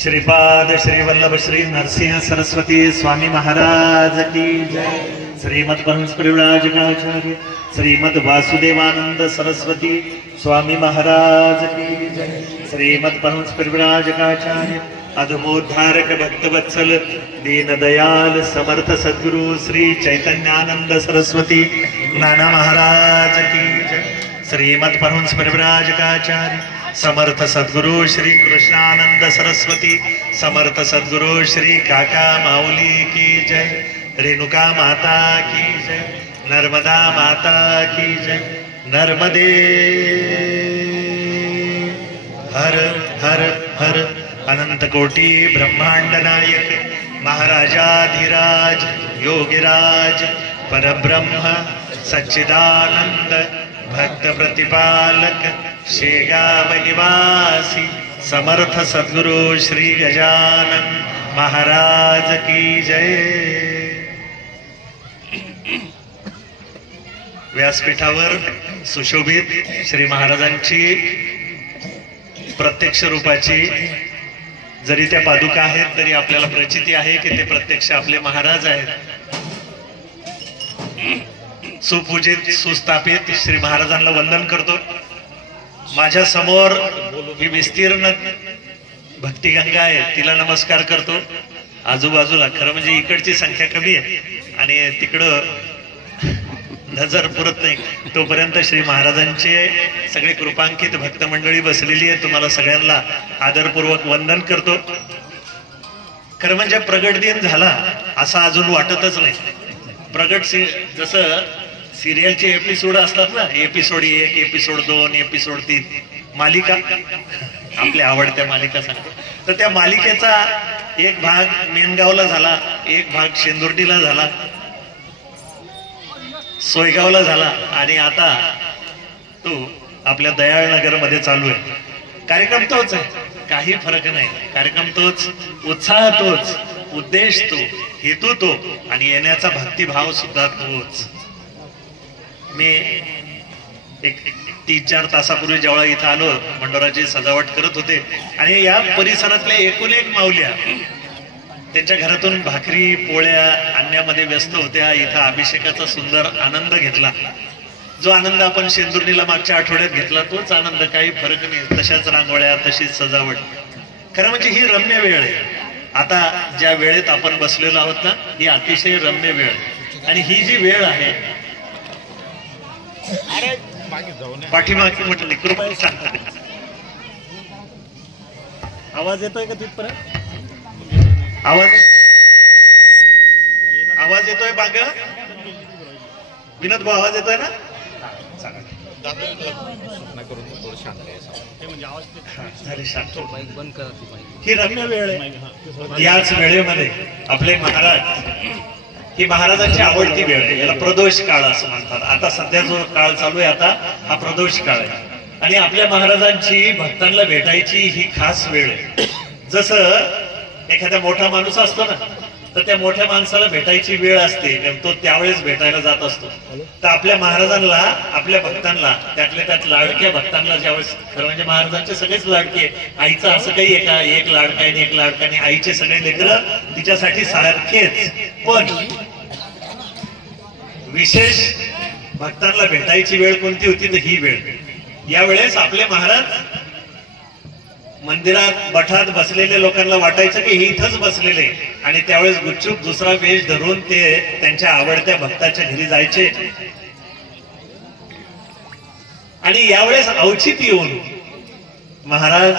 श्रीपाद श्री वल्लभ श्री नरसिंह सरस्वती स्वामी महाराज की जय। श्रीमद परमहंस परिव्राजकाचार्य श्रीमद वासुदेवानंद सरस्वती स्वामी महाराज की जय। श्रीमद परमहंस परिव्राजकाचार्य अधमोद्धारक भक्तवत्सल दीनदयाल समर्थ सद्गुरु श्री चैतन्यानंद सरस्वती नाना महाराज की जय। श्रीमद परमहंस परिव्राजकाचार्य समर्थ सद्गुरु श्री कृष्णानंद सरस्वती समर्थ सद्गुरु श्री काका माऊली की जय। रेणुका माता की जय। नर्मदा माता की जय। नर्मदे हर हर हर। अनंत कोटि ब्रह्मांड नायक महाराजाधिराज योगिराज परब्रह्म सच्चिदानंद भक्त प्रतिपालक शेगाव निवासी समर्थ सद्गुरु श्री गजानन महाराज की जय। व्यासपीठावर सुशोभित श्री महाराजांची प्रत्यक्ष रूपाची जरी त्या पादुका आहेत तरी आपल्याला प्रचिती आहे की ते प्रत्यक्ष आपले महाराज आहेत। सुपूजित सुस्थापित श्री महाराजांना वंदन करतो। माझ्या समोर ही विस्तीर्ण भक्तिगंगा आहे तिला नमस्कार करतो। आजूबाजूला खरं म्हणजे इकडची संख्या कमी आहे आणि तिकडं नजर पुरत नाही तोपर्यंत श्री महाराजांचे सगळे कृपांकित भक्त मंडळी बसलेली आहे। तुम्हाला सगळ्यांना आदरपूर्वक वंदन करतो। खरं म्हणजे प्रगट दिन झाला असं अजून वाटतच नाही। प्रगट जसं सिरियलचे एपिसोड असतात ना, एपिसोड 1 एपिसोड 2 एपिसोड 3 मालिका आपल्या आवडत्या मालिका सांगतो तर त्या मालिकेचा एक भाग मेनगावला झाला, एक भाग शेंदुर्डीला झाला, सोयगावला झाला आणि आता तो आपल्या दयाळनगर मध्ये चालू आहे। कार्यक्रम तोच आहे, काही फरक नाही। कार्यक्रम तोच, उत्साह तोच, उद्देश तो, हेतू तो आणि येण्याचा भक्तिभाव सुद्धा तोच। मी एक 3-4 तासापूर्वी जेव्हा इथं आलो मंडोराची सजावट करत होते आणि या परिसरातल्या एकूण एक माऊल्या त्यांच्या घरातून भाकरी पोळ्या आणण्यामध्ये व्यस्त होत्या। इथं अभिषेकाचा सुंदर आनंद घेतला। जो आनंद आपण शेंदुर्णीला मागच्या आठवड्यात घेतला तोच आनंद, काही फरक नाही। तशाच रांगोळ्या, तशीच सजावट। खरं म्हणजे ही रम्य वेळ आहे। आता ज्या वेळेत आपण बसलेलो आहोत ना ही अतिशय रम्य वेळ आहे आणि ही जी वेळ आहे पाठीमागे म्हटलं कृपया सांगता आवाज येतोय का तिथपर्यंत? आवाज येतोय बाग विनोद भाऊ? आवाज येतोय ना? ही रम्य वेळ आहे। याच वेळेमध्ये आपले महाराज, ही महाराजांची आवडती वेळ आहे। याला प्रदोष काळ असं म्हणतात। आता सध्या जो काळ चालू आहे आता हा प्रदोष काळ आहे आणि आपल्या महाराजांची भक्तांना भेटायची ही खास वेळ आहे। जसं एखादा मोठा माणूस असतो ना तर त्या मोठ्या माणसाला भेटायची वेळ असते, तो त्यावेळेस भेटायला जात असतो। तर आपल्या महाराजांना, आपल्या भक्तांना, त्यातल्या त्यात लाडक्या भक्तांना ज्यावेळेस, खरं म्हणजे महाराजांचे सगळेच लाडके, आईचं असं काही आहे का एक लाडका आणि एक लाडका नाही, आईचे सगळे लेकरं तिच्यासाठी सारखेच। पण विशेष भक्तांना भेटायची वेळ कोणती होती तर ही वेळ। यावेळेस आपले महाराज मंदिरात मठात बसलेल्या लोकांना वाटायचं की हे इथंच बसलेले आणि त्यावेळेस गुपचूप दुसरा वेश धरून ते त्यांच्या आवडत्या भक्ताच्या घरी जायचे आणि यावेळेस अवचित येऊन महाराज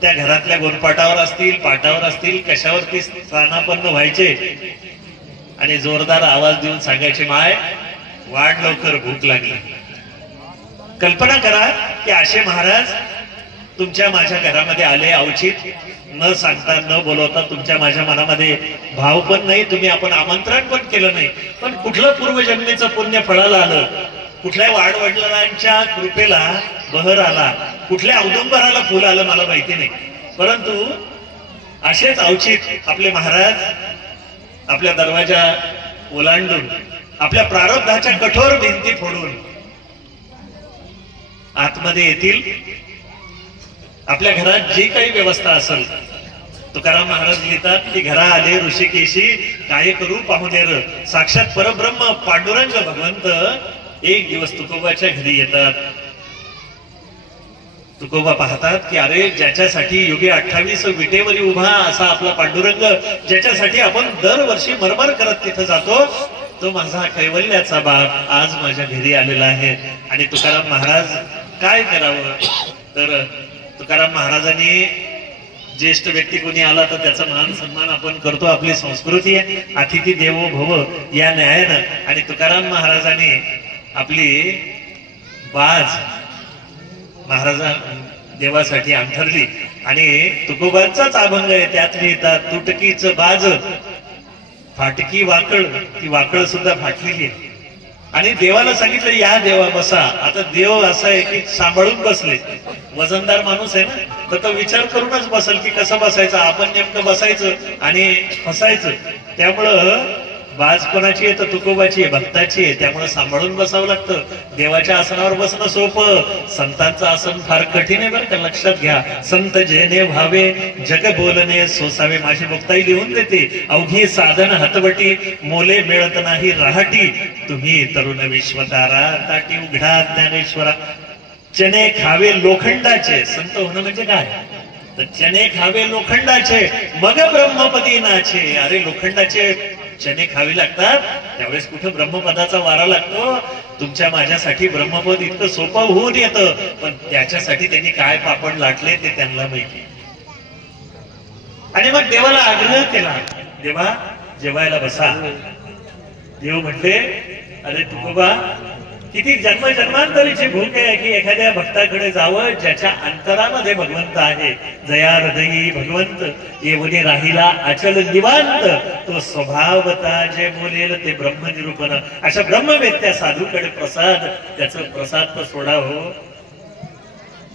त्या घरातल्या गोनपाटावर असतील, पाटावर असतील, कशावरती स्थानापन्न व्हायचे आणि जोरदार आवाज देऊन सांगायचे, माय वाढ लवकर भूक लागली। कल्पना करा की असे महाराज तुमच्या माझ्या घरामध्ये आले, अवचित न सांगता न बोलवता, तुमच्या माझ्या मनामध्ये भाव पण नाही, तुम्ही आपण आमंत्रण पण केलं नाही, पण कुठलं पूर्वजन्मीचं पुण्य फळाला आलं, कुठल्या वाडवडिलांच्या कृपेला बहर आला, कुठल्या औदुंबराला फुल आलं मला माहिती नाही, परंतु असेच अवचित आपले महाराज आपल्या दरवाजा ओलांडून आपल्या प्रारब्धाच्या कठोर भिंती फोडून आतमध्ये येतील आपल्या घरात जी काही व्यवस्था असेल, तुकाराम महाराज लिहितात की घरा आले ऋषिकेशी काय करू पाहुणेर, साक्षात परब्रह्म पांडुरंग भगवंत एक दिवस तुकोबाच्या घरी येतात. तुकोबा पाहतात की अरे ज्याच्यासाठी युगे 28 विटेवरी उभा असा आपला पांडुरंग, ज्याच्यासाठी आपण दरवर्षी मरमर करत तिथं जातो, तो माझा कैवल्याचा बाप आज माझ्या घरी आलेला आहे. आणि तुकाराम महाराज काय करावं, तर तुकाराम महाराजांनी ज्येष्ठ व्यक्ती कोणी आला तर त्याचा मान सन्मान आपण करतो, आपली संस्कृती आहे, अतिथी देवो भव या न्यायानं. आणि तुकाराम महाराजांनी आपली बाज महाराजा देवासाठी अंथरली आणि तुकोबांचाच अभंग आहे, त्यात लिहितात तुटकीच बाज फाटकी वाकळ, ती वाकळ सुद्धा फाटलेली आहे. आणि देवाला सांगितलं या देवा बसा. आता देव असा आहे की सांभाळून बसले, वजनदार माणूस आहे ना, तर तो विचार करूनच बसल की कसं बसायचं, आपण नेमकं बसायचं आणि फसायचं. त्यामुळं बाज कोणाची आहे तर तुकोबाची आहे, भक्ताची आहे, त्यामुळे सांभाळून बसावं लागतं. देवाच्या आसनावर बसणं सोपं, संतांचं आसन फार कठीण आहे बरं का, लक्षात घ्या. संत जेने व्हावे जग बोलणे सोसावे, माझी मुक्ताई लिहून देते. अवघी साधन हतवटी मोले मिळत नाही राहटी, तुम्ही तरुण विश्वतारा ताटी उघडा ज्ञानेश्वरा. चणे खावे लोखंडाचे, संत होणं म्हणजे काय, तर चणे खावे लोखंडाचे मग ब्रह्मपदी नाचे. अरे लोखंडाचे चणे खावी लागतात, त्यावेळेस कुठं ब्रह्मपदाचा वारा लागतो. तुमच्या माझ्यासाठी ब्रह्मपद इतकं सोपं होऊन येतं, पण त्याच्यासाठी त्यांनी काय पापड लाटले ते त्यांना माहिती. आणि मग देवाला आग्रह केला, देवा जेवायला बसा. देव म्हटले अरे तुकोबा, किती जन्मजन्मांतरीची भूक आहे की एखाद्या भक्ताकडे जावं ज्याच्या अंतरामध्ये भगवंत आहे. जया हृदयी भगवंत येवने राहिला अचल निवांत, तो स्वभावता जे बोलेल ते ब्रह्मनिरूपण. अशा ब्रह्मवेत्या साधूकडे प्रसाद, त्याचं प्रसाद तर सोडा हो,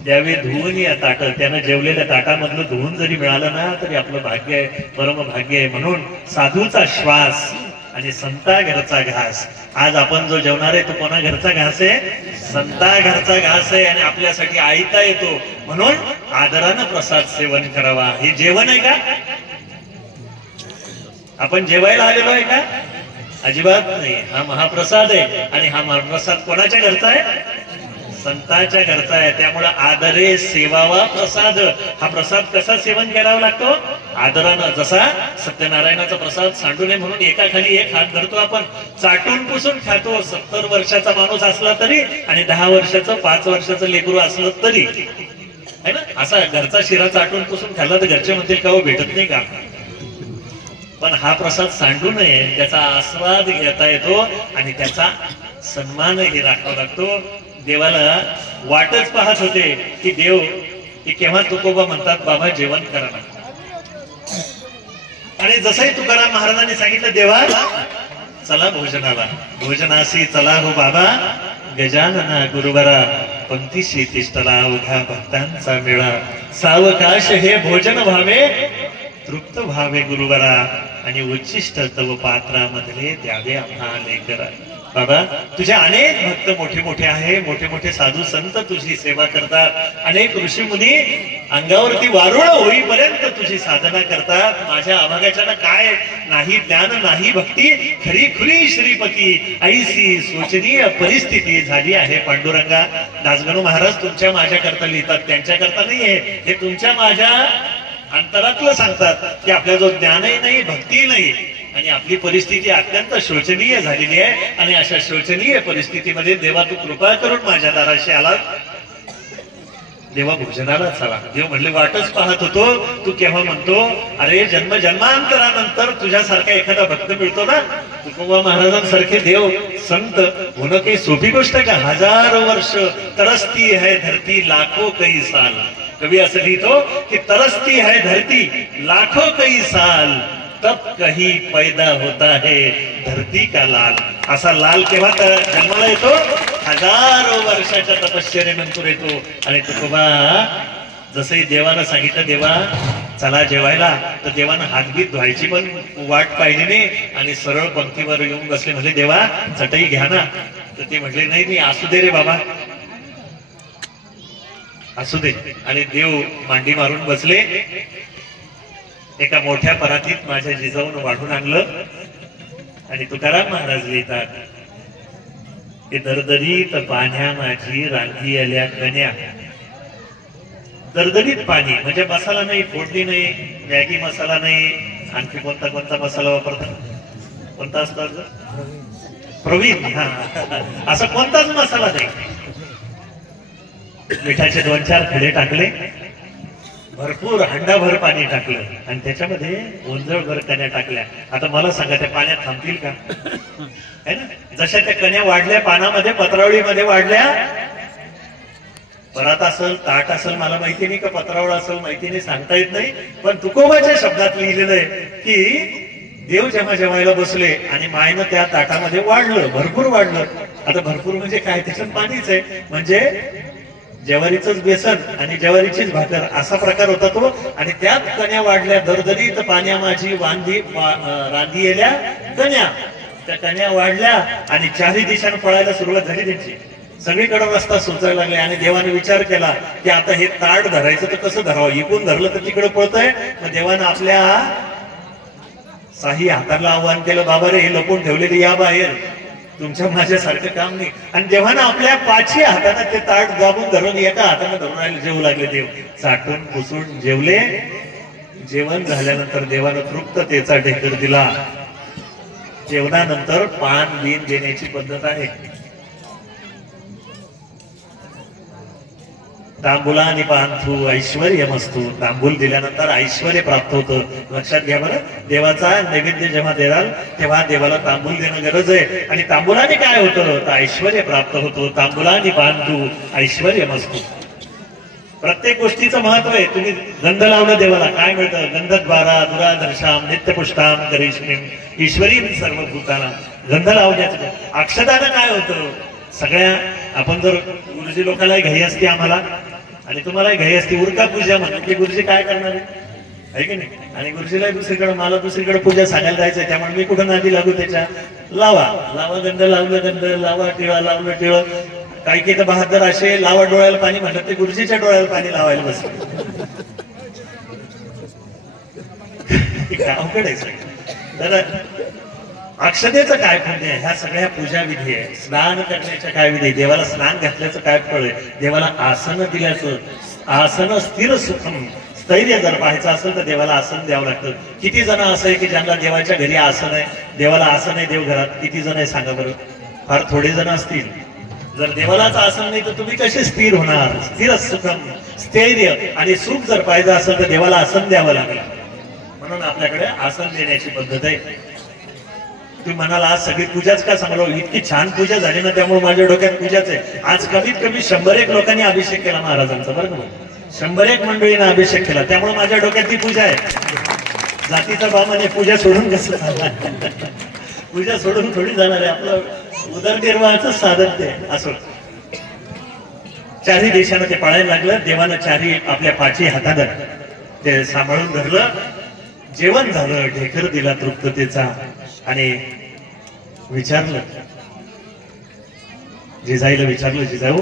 द्यावे धुवून या ताट. त्यानं जेवलेल्या ताटामधलं धुवून जरी मिळालं ना तरी आपलं भाग्य आहे, परम भाग्य आहे. म्हणून साधूचा श्वास आणि संता घरचा घास. आज आपण जो जेवणार आहे तो कोणा घरचा घास आहे, संता घरचा घास आहे. आणि आपल्यासाठी आयता येतो, म्हणून आदरानं प्रसाद सेवन करावा. हे जेवण आहे का, आपण जेवायला आलेलो आहे का, अजिबात नाही. हा महाप्रसाद आहे. आणि हा महाप्रसाद कोणाच्या घरचा आहे, संतांच्या घरचा आहे. त्यामुळे आदरे सेवावा प्रसाद. हा प्रसाद कसा सेवन करावा लागतो, आदरानं. जसा सत्यनारायणाचा प्रसाद सांडू नये म्हणून एकाखाली एक हात धरतो आपण, चाटून पुसून खातो. 70 वर्षाचा माणूस असला तरी आणि 10 वर्षाचं 5 वर्षाचं लेकरू असलं तरी, है ना. असा घरचा शिरा चाटून पुसून खाल्ला तर घरचे म्हणतील का हो भेटत नाही का. पण हा प्रसाद सांडू नये, त्याचा आस्वाद घेता येतो आणि त्याचा सन्मानही राखावा लागतो. देवाला वाटच पाहत होते की देव की केव्हा तुकोबा म्हणतात बाबा जेवण करा ना. आणि जसंही तुकाराम महाराजांनी सांगितलं देवा चला भोजनाला, भोजनासी चला हो बाबा, गजानना गुरुवरा पंक्तीशी तिष्ठला अवघा भक्तांचा मेळा. सावकाश हे भोजन व्हावे तृप्त व्हावे गुरुवरा, आणि उच्चिष्ट तव पात्रामधले द्यावे आम्हा लेकरा. बाबा तुझे अनेक भक्त मोठे मोठे आहे, मोठे मोठे साधू संत तुझी सेवा करतात. अनेक ऋषी मुनी अंगावरती वारुळ होईपर्यंत तुझी साधना करतात. माझ्या अभागाच्या काय नाही ज्ञान नाही भक्ती, खरी खुरी श्रीपती ऐसी शोचनीय परिस्थिती झाली आहे पांडुरंगा. दासगणू महाराज तुमच्या माझ्या करता लिहितात, त्यांच्या करता नाहीये. हे तुमच्या माझ्या अंतरातलं सांगतात की आपल्या जो ज्ञानही नाही भक्ती नाही आणि आपली परिस्थिती अत्यंत शोचनीय झालेली आहे. आणि अशा शोचनीय परिस्थितीमध्ये देवा तू कृपा करून माझ्या दाराशी आला. देवा भोजनाला चला. देव म्हणले वाटच पाहत होतो, तू केव्हा म्हणतो. अरे जन्म जन्मांतरानंतर तुझ्यासारखा एखादा भक्त मिळतो ना. तुकोबा महाराजांसारखे देव संत होणं काही सोपी गोष्ट आहे का. 1000 वर्ष तरसती है धरती लाखो कई साल. कवी असं लिहितो की तरसती है धरती लाखो कई साल, तब कहीं पैदा होता है धरती का लाल. असा लाल केव्हा जन्माला येतो, 1000 वर्षाच्या तपश्चर्येनंतर येतो. आणि तुकोबा जसंही देवानं सांगितलं देवा चला जेवायला, तर देवानं हातगीत धुवायची पण वाट पाहिली नाही आणि सरळ पंक्तीवर येऊन बसले. म्हणजे देवा चटई घ्या ना. तर ते म्हटले नाही नाही असू दे रे बाबा. असू दे. आणि देव मांडी मारून बसले. एका मोठ्या परातीत माझ्या जिजाऊन वाढून आणलं आणि तुकाराम महाराज लिहितात की दरदरीत पाण्या माझी रांगी आल्या कन्या. दरदरीत पाणी म्हणजे मसाला नाही, फोडणी नाही, मॅगी मसाला नाही, आणखी कोणता कोणता मसाला वापरतात, कोणता असतो प्रवीण, हा असा कोणताच मसाला नाही. मिठाचे 2-4 खडे टाकले, भरपूर हंडाभर पाणी टाकलं आणि त्याच्यामध्ये ओंजळभर कण्या टाकल्या. आता मला सांगा त्या पाण्यात थांबतील का? है ना? जशा त्या कण्या वाढल्या पानामध्ये, पत्रावळीमध्ये वाढल्या. परात असेल, ताट असेल, मला माहिती नाही का पत्रावळ असेल, माहिती नाही, सांगता येत नाही. पण तुकोबाच्या शब्दात लिहिलेलं आहे की देव जेव्हा जेवायला बसले आणि मायनं त्या ताटामध्ये वाढलं, भरपूर वाढलं. आता भरपूर म्हणजे काय? त्याच्यात पाणीच आहे. म्हणजे ज्वारीचंच बेसन आणि ज्वारीचीच भाकर असा प्रकार होता तो. आणि त्यात कण्या वाढल्या, दरदरीत पाण्या माझी रांधी येल्या कण्या. त्या कण्या वाढल्या आणि चारही दिशांना पळायला सुरुवात झाली त्यांची. सगळीकडे रस्ता सुचायला लागले आणि देवाने विचार केला की आता हे ताट धरायचं तर कसं धरावं? इकून धरलं तर तिकडे पळतंय. मग देवानं आपल्या साही हाताला आव्हान केलं, बाबा रे हे लपून ठेवलेले या बाहेर, तुमच्या माझ्यासारखं काम नाही. आणि देवानं आपल्या 5ही हाताने ते ताट दाबून धरून एका हाताने धरून राहिले. जेवू लागले देव, चाटून पुसून जेवले. जेवण झाल्यानंतर देवानं तृप्ततेचा ढेकर दिला. जेवणानंतर पान बिन देण्याची पद्धत आहे. तांबुला आणि पांथू ऐश्वर्यमस्तू. तांबूल दिल्यानंतर ऐश्वर्य प्राप्त होतं. लक्षात घ्या बरं, देवाचा नैवेद्य जेव्हा द्याल तेव्हा देवाला तांबूल देणं गरज आहे. आणि तांबुलाने काय होतं तर ऐश्वर्य प्राप्त होतो. तांबुला आणि पांथू ऐश्वर्यमस्तू. प्रत्येक गोष्टीचं महत्व आहे. तुम्ही गंध लावलं देवाला काय मिळतं? गंधद्वारा दुराधर्षाम नित्यपुष्टाम करिष्मीम ईश्वरी सर्वभूताना. गंध लावण्याचं. अक्षदानं काय होतं? सगळ्या आपण जर गुरुजी लोकांनाही घाई असते आम्हाला आणि तुम्हालाही घाई असते, उरका पूजा म्हणून की गुरुजी काय करणार आहे की नाही? आणि गुरुजीला दुसरीकडे, मला दुसरीकडे पूजा सांगायला जायचंय, त्यामुळे मी कुठं नादी लागू त्याच्या. लावा लावा गंध लावलं, गंध लावा, टिळा लावलं, टिळ. काही काही तर बहादर असे लावा डोळ्याला पाणी म्हणतात, ते गुरुजीच्या डोळ्याला पाणी लावायला बसले. अवघड आहे सगळं. तर अक्षतेचं काय पुण्य आहे? ह्या सगळ्या पूजा विधी आहे. स्नान करण्याच्या काय विधी? देवाला स्नान घातल्याचं काय फळ आहे? देवाला आसन दिल्याचं. आसन स्थिर सुखम. स्थैर्य जर पाहायचं असेल तर देवाला आसन द्यावं लागतं. किती जण असं आहे की ज्यांना देवाच्या घरी आसन आहे, देवाला आसन आहे देवघरात? किती जण आहे सांगा बरं? फार थोडे जण असतील. जर देवालाच आसन नाही तर तुम्ही कसे स्थिर होणार? स्थिर सुखम, स्थैर्य. आणि सुख जर पाहिजे असेल तर देवाला आसन द्यावं लागेल. म्हणून आपल्याकडे आसन देण्याची पद्धत आहे. तुम्ही म्हणाल आज सगळी पूजाच का सांगलो? इतकी छान पूजा झाली ना, त्यामुळे माझ्या डोक्यात पूजाच आहे. आज कमीत कमी 101 लोकांनी अभिषेक केला महाराजांचा, बरं का? 101 मंडळीने अभिषेक केला, त्यामुळे माझ्या डोक्यात ती पूजा आहे. जातीचा बामाने पूजा सोडून कसं झाला? पूजा सोडून थोडी जाणार आहे. आपलं उदरनिर्वाहाचं साधन ते असं. चारही देशानं ते पाळायला लागलं. देवानं चारही आपल्या 5ही हातानं ते सांभाळून धरलं. जेवण झालं, ढेकर दिला तृप्ततेचा. आणि विचारलं, जिजाईला विचारलं, जिजाऊ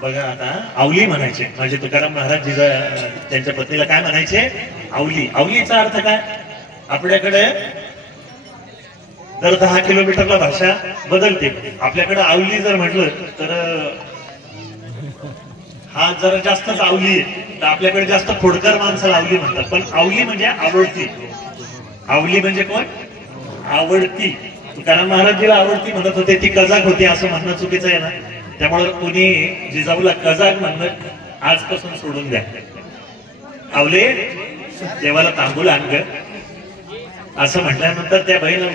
बघा आता आवली म्हणायचे माझे तुकाराम महाराज. जिजा त्यांच्या पत्नीला काय म्हणायचे? आवली. आवलीचा अर्थ काय? आपल्याकडे दर 10 किलोमीटरला भाषा बदलते. आपल्याकडे आवली जर म्हटलं तर हा जरा जास्तच आवली आहे, तर आपल्याकडे जास्त खोडकर माणसाला आवली म्हणतात. पण आवली म्हणजे आवडती. आवली म्हणजे कोण? आवडती. तुकाराम महाराजजीला आवडती म्हणत होते, ती कजाक होती असं म्हणणं चुकीचं आहे ना. त्यामुळे कोणी जिजाऊला कजाक म्हणणं आजपासून सोडून द्या. आवले देवाला तांबूल आण असं म्हटल्यानंतर त्या बहिण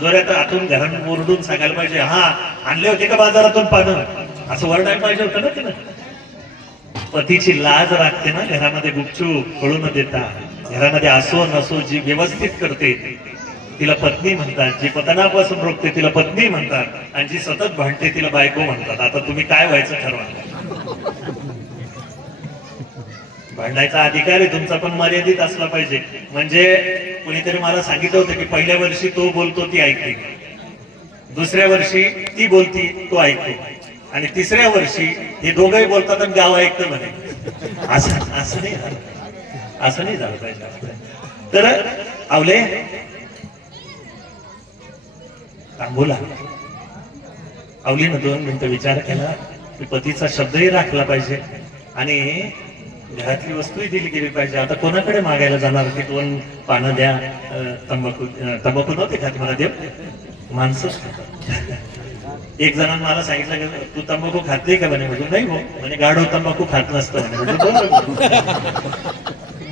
जोरात आतून घरात ओरडून सांगायला पाहिजे, हा आणले होते का बाजारातून पानं, असं वरडायला पाहिजे होतं ना तिनं. पतीची लाज राखते ना घरामध्ये, गुपचूप कळू न देता. घरामध्ये असो नसो जी व्यवस्थित करते तिला पत्नी म्हणतात. जी पतनापासून रोखते तिला पत्नी म्हणतात. आणि जी सतत भांडते तिला बायको म्हणतात. आता तुम्ही काय व्हायचं ठरवा. भांडायचा अधिकार आहे तुमचा, पण मर्यादित असला पाहिजे. म्हणजे कुणीतरी मला सांगितलं होतं की पहिल्या वर्षी तो बोलतो ती ऐकते, दुसऱ्या वर्षी ती बोलती तो ऐकतो, आणि तिसऱ्या वर्षी हे दोघंही बोलतात आणि गाव ऐकतं म्हणे. असं नाही झालं पाहिजे, असं नाही झालं पाहिजे. तर आवले तांबूला आवलीनं 2 मिनिटं विचार केला की पतीचा शब्दही राखला पाहिजे आणि घरातली वस्तूही दिली गेली पाहिजे. आता कोणाकडे मागायला जाणार की 2 पानं द्या, तंबाखू नव्हते खात मला देव, माणसं. एक जणांना मला सांगितलं की तू तंबाखू खाते का म्हणे. म्हणजे नाही हो म्हणे, गाढव तंबाखू खात नसतं म्हणे.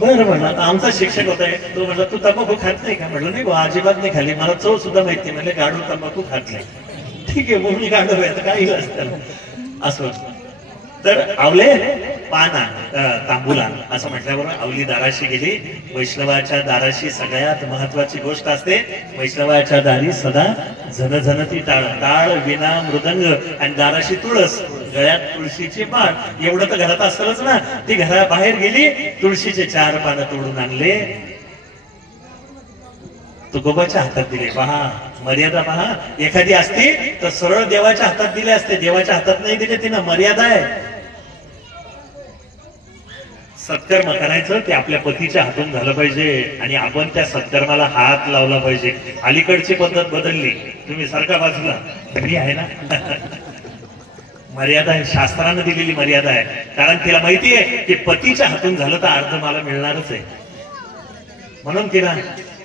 बरं म्हणलं. आता आमचा शिक्षक होता तो म्हणला तू तंबाखू खात नाही का. म्हटलं नाही भाऊ अजिबात नाही खाली, मला चव सुद्धा माहिती. म्हणजे गाढव तंबाखू खात नाही. ठीक आहे मग मी गाढव आहे तर काही असतं असं. तर आवले पाना तांबूला असं म्हटल्याबरोबर आवली दाराशी गेली. वैष्णवाच्या दाराशी सगळ्यात महत्वाची गोष्ट असते, वैष्णवाच्या दारी सदा झणझणती टाळ, टाळ विना मृदंग आणि दाराशी तुळस, गळ्यात तुळशीची माळ. एवढं तर घरात असतंच ना. ती घराबाहेर गेली, तुळशीचे 4 पानं तोडून आणले, तुकोबाच्या हातात दिले. पहा मर्यादा पहा. एखादी असती तर सरळ देवाच्या हातात दिले असते, देवाच्या हातात नाही दिले तिनं. मर्यादा आहे. सत्कर्म करायचं ते आपल्या पतीच्या हातून झालं पाहिजे आणि आपण त्या सत्कर्माला हात लावला पाहिजे. अलीकडची पद्धत बदलली, तुम्ही सारखा बाजूला घरी आहे ना. मर्यादा आहे, शास्त्रानं दिलेली मर्यादा आहे. कारण तिला माहिती आहे की पतीच्या हातून झालं तर अर्ध मला मिळणारच आहे. म्हणून तिला